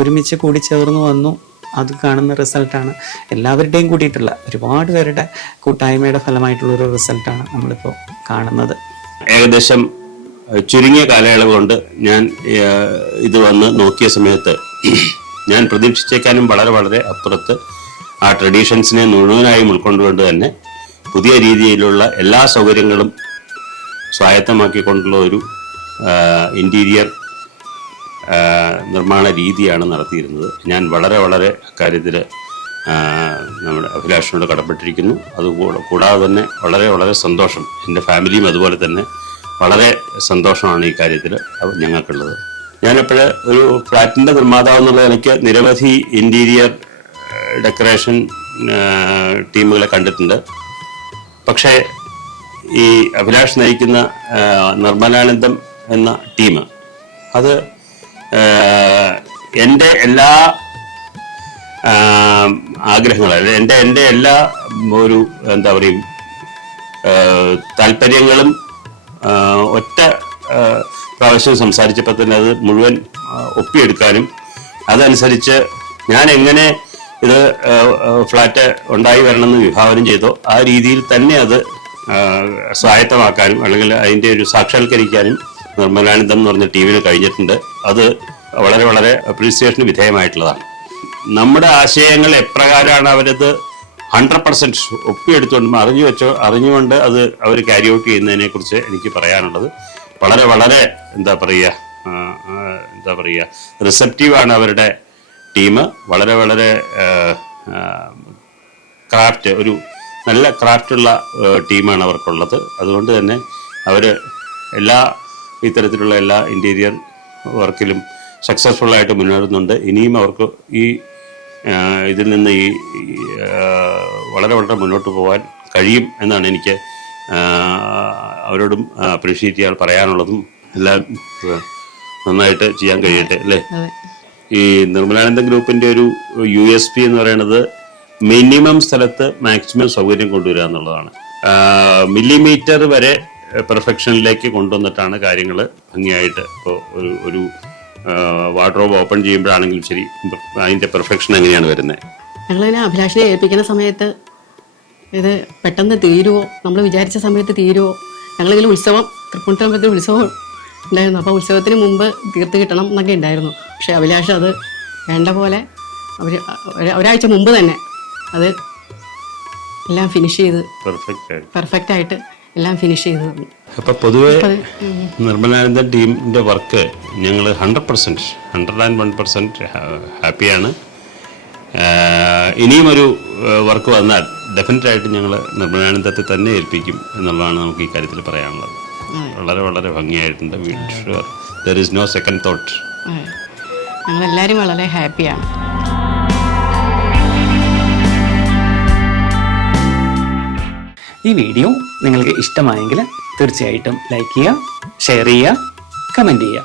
ഒരുമിച്ച് കൂടി ചേർന്ന് വന്നു. അത് കാണുന്ന റിസൾട്ടാണ് എല്ലാവരുടെയും കൂടിയിട്ടുള്ള ഒരുപാട് പേരുടെ കൂട്ടായ്മയുടെ ഫലമായിട്ടുള്ളൊരു റിസൾട്ടാണ് നമ്മളിപ്പോൾ കാണുന്നത്. ഏകദേശം ചുരുങ്ങിയ കാലയളവ് കൊണ്ട് ഞാൻ ഇത് വന്ന് നോക്കിയ സമയത്ത് ഞാൻ പ്രതീക്ഷിച്ചേക്കാനും വളരെ വളരെ അപ്പുറത്ത് ആ ട്രഡീഷൻസിനെ മുഴുവനായും ഉൾക്കൊണ്ടുകൊണ്ട് തന്നെ പുതിയ രീതിയിലുള്ള എല്ലാ സൗകര്യങ്ങളും സ്വായത്തമാക്കിക്കൊണ്ടുള്ള ഒരു ഇൻറ്റീരിയർ നിർമ്മാണ രീതിയാണ് നടത്തിയിരുന്നത്. ഞാൻ വളരെ വളരെ കാര്യത്തിൽ നമ്മുടെ അഭിലാഷിനോട് കടപ്പെട്ടിരിക്കുന്നു. കൂടാതെ തന്നെ വളരെ വളരെ സന്തോഷം, എൻ്റെ ഫാമിലിയും അതുപോലെ തന്നെ വളരെ സന്തോഷമാണ് ഈ കാര്യത്തിൽ ഞങ്ങൾക്കുള്ളത്. ഞാനെപ്പോഴും ഒരു ഫ്ലാറ്റിൻ്റെ നിർമ്മാതാവ് എന്നുള്ള എനിക്ക് നിരവധി ഇൻറ്റീരിയർ ഡെക്കറേഷൻ ടീമുകളെ കണ്ടിട്ടുണ്ട്. പക്ഷേ ഈ അഭിലാഷ് നയിക്കുന്ന നിർമ്മലാനന്ദം എന്ന ടീം, അത് എൻ്റെ എല്ലാ ആഗ്രഹങ്ങളും, എൻ്റെ എല്ലാ ഒരു എന്താ പറയും താല്പര്യങ്ങളും ഒറ്റ പ്രാവശ്യം സംസാരിച്ചപ്പോൾ തന്നെ അത് മുഴുവൻ ഒപ്പിയെടുക്കാനും അതനുസരിച്ച് ഞാൻ എങ്ങനെ ഇത് ഫ്ലാറ്റ് ഉണ്ടായി വരണമെന്ന് വിഭാവനം ചെയ്തോ ആ രീതിയിൽ തന്നെ അത് സ്വായത്തമാക്കാനും അല്ലെങ്കിൽ അതിൻ്റെ ഒരു സാക്ഷാത്കരിക്കാനും നിർമ്മലാനന്ദം എന്ന് പറഞ്ഞ ടീമിന് കഴിഞ്ഞിട്ടുണ്ട്. അത് വളരെ വളരെ അപ്രീസിയേഷന് വിധേയമായിട്ടുള്ളതാണ്. നമ്മുടെ ആശയങ്ങൾ എപ്രകാരമാണ് അവരത് 100% ഒപ്പിയെടുത്തുകൊണ്ട് അറിഞ്ഞുകൊണ്ട് അത് അവർ ക്യാരി ഔട്ട് ചെയ്യുന്നതിനെക്കുറിച്ച് എനിക്ക് പറയാനുള്ളത് വളരെ വളരെ എന്താ പറയുക റിസപ്റ്റീവാണ് അവരുടെ ടീം. വളരെ വളരെ ഒരു നല്ല ക്രാഫ്റ്റുള്ള ടീമാണ് അവർക്കുള്ളത്. അതുകൊണ്ട് തന്നെ അവർ ഇത്തരത്തിലുള്ള എല്ലാ ഇൻറ്റീരിയർ വർക്കിലും സക്സസ്ഫുള്ളായിട്ട് മുന്നേറുന്നുണ്ട്. ഇനിയും അവർക്ക് ഇതിൽ നിന്ന് വളരെ വളരെ മുന്നോട്ട് പോകാൻ കഴിയും എന്നാണ് എനിക്ക് അവരോടും അപ്രീഷിയേറ്റ് ചെയ്യാൻ പറയാനുള്ളതും. എല്ലാം നന്നായിട്ട് ചെയ്യാൻ കഴിയട്ടെ അല്ലേ. ഈ നിർമ്മലാനന്ദം ഗ്രൂപ്പിൻ്റെ ഒരു USP എന്ന് പറയുന്നത് മിനിമം സ്ഥലത്ത് മാക്സിമം സൗകര്യം കൊണ്ടുവരിക എന്നുള്ളതാണ്. മില്ലിമീറ്റർ വരെ പെർഫെക്ഷനിലേക്ക് കൊണ്ടുവന്നിട്ടാണ് കാര്യങ്ങൾ ഭംഗിയായിട്ട് ഇപ്പോൾ ഒരു വാർഡ്രോബ് ഓപ്പൺ ചെയ്യുമ്പോഴാണെങ്കിലും ശരി അതിൻ്റെ പെർഫെക്ഷൻ എങ്ങനെയാണ് വരുന്നത്. ഞങ്ങളിങ്ങനെ അഭിലാഷിനെ ഏൽപ്പിക്കുന്ന സമയത്ത് ഇത് പെട്ടെന്ന് തീരുമോ, നമ്മൾ വിചാരിച്ച സമയത്ത് തീരുമോ. ഞങ്ങളിതിൽ ഉത്സവം തൃപ്പൂണിത്തറമ്പലത്തിൽ ഉത്സവം ഉണ്ടായിരുന്നു, അപ്പോൾ ഉത്സവത്തിന് മുമ്പ് തീർത്ത് കിട്ടണം എന്നൊക്കെ ഉണ്ടായിരുന്നു. പക്ഷേ അഭിലാഷ് അത് വേണ്ട പോലെ ഒരാഴ്ച മുമ്പ് തന്നെ അത് എല്ലാം ഫിനിഷ് ചെയ്ത് പെർഫെക്റ്റ് ആയിട്ട് എല്ലാം ഫിനിഷ് ചെയ്ത് തന്നു. അപ്പോൾ പൊതുവെ നിർമ്മലാനന്ദൻ ടീമിൻ്റെ വർക്ക് ഞങ്ങൾ 101% ഹാപ്പിയാണ്. ഇനിയും ഒരു വർക്ക് വന്നാൽ ഡെഫിനറ്റായിട്ട് ഞങ്ങൾ നിർമ്മലാനന്ദത്തെ തന്നെ ഏൽപ്പിക്കും എന്നുള്ളതാണ് നമുക്ക് ഈ കാര്യത്തിൽ പറയാനുള്ളത്. വളരെ വളരെ ഭംഗിയായിട്ടുണ്ട്. There is no second thought. ഞങ്ങളെല്ലാവരും വളരെ ഹാപ്പിയാണ്. ഈ വീഡിയോ നിങ്ങൾക്ക് ഇഷ്ടമായെങ്കിൽ തീർച്ചയായിട്ടും ലൈക്ക് ചെയ്യുക, ഷെയർ ചെയ്യുക, കമൻറ്റ് ചെയ്യുക.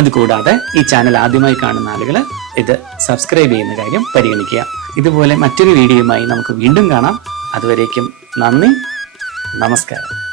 അതുകൂടാതെ ഈ ചാനൽ ആദ്യമായി കാണുന്ന ആളുകൾ ഇത് സബ്സ്ക്രൈബ് ചെയ്യുന്ന കാര്യം പരിഗണിക്കുക. ഇതുപോലെ മറ്റൊരു വീഡിയോയുമായി നമുക്ക് വീണ്ടും കാണാം. അതുവരേക്കും നന്ദി, നമസ്കാരം.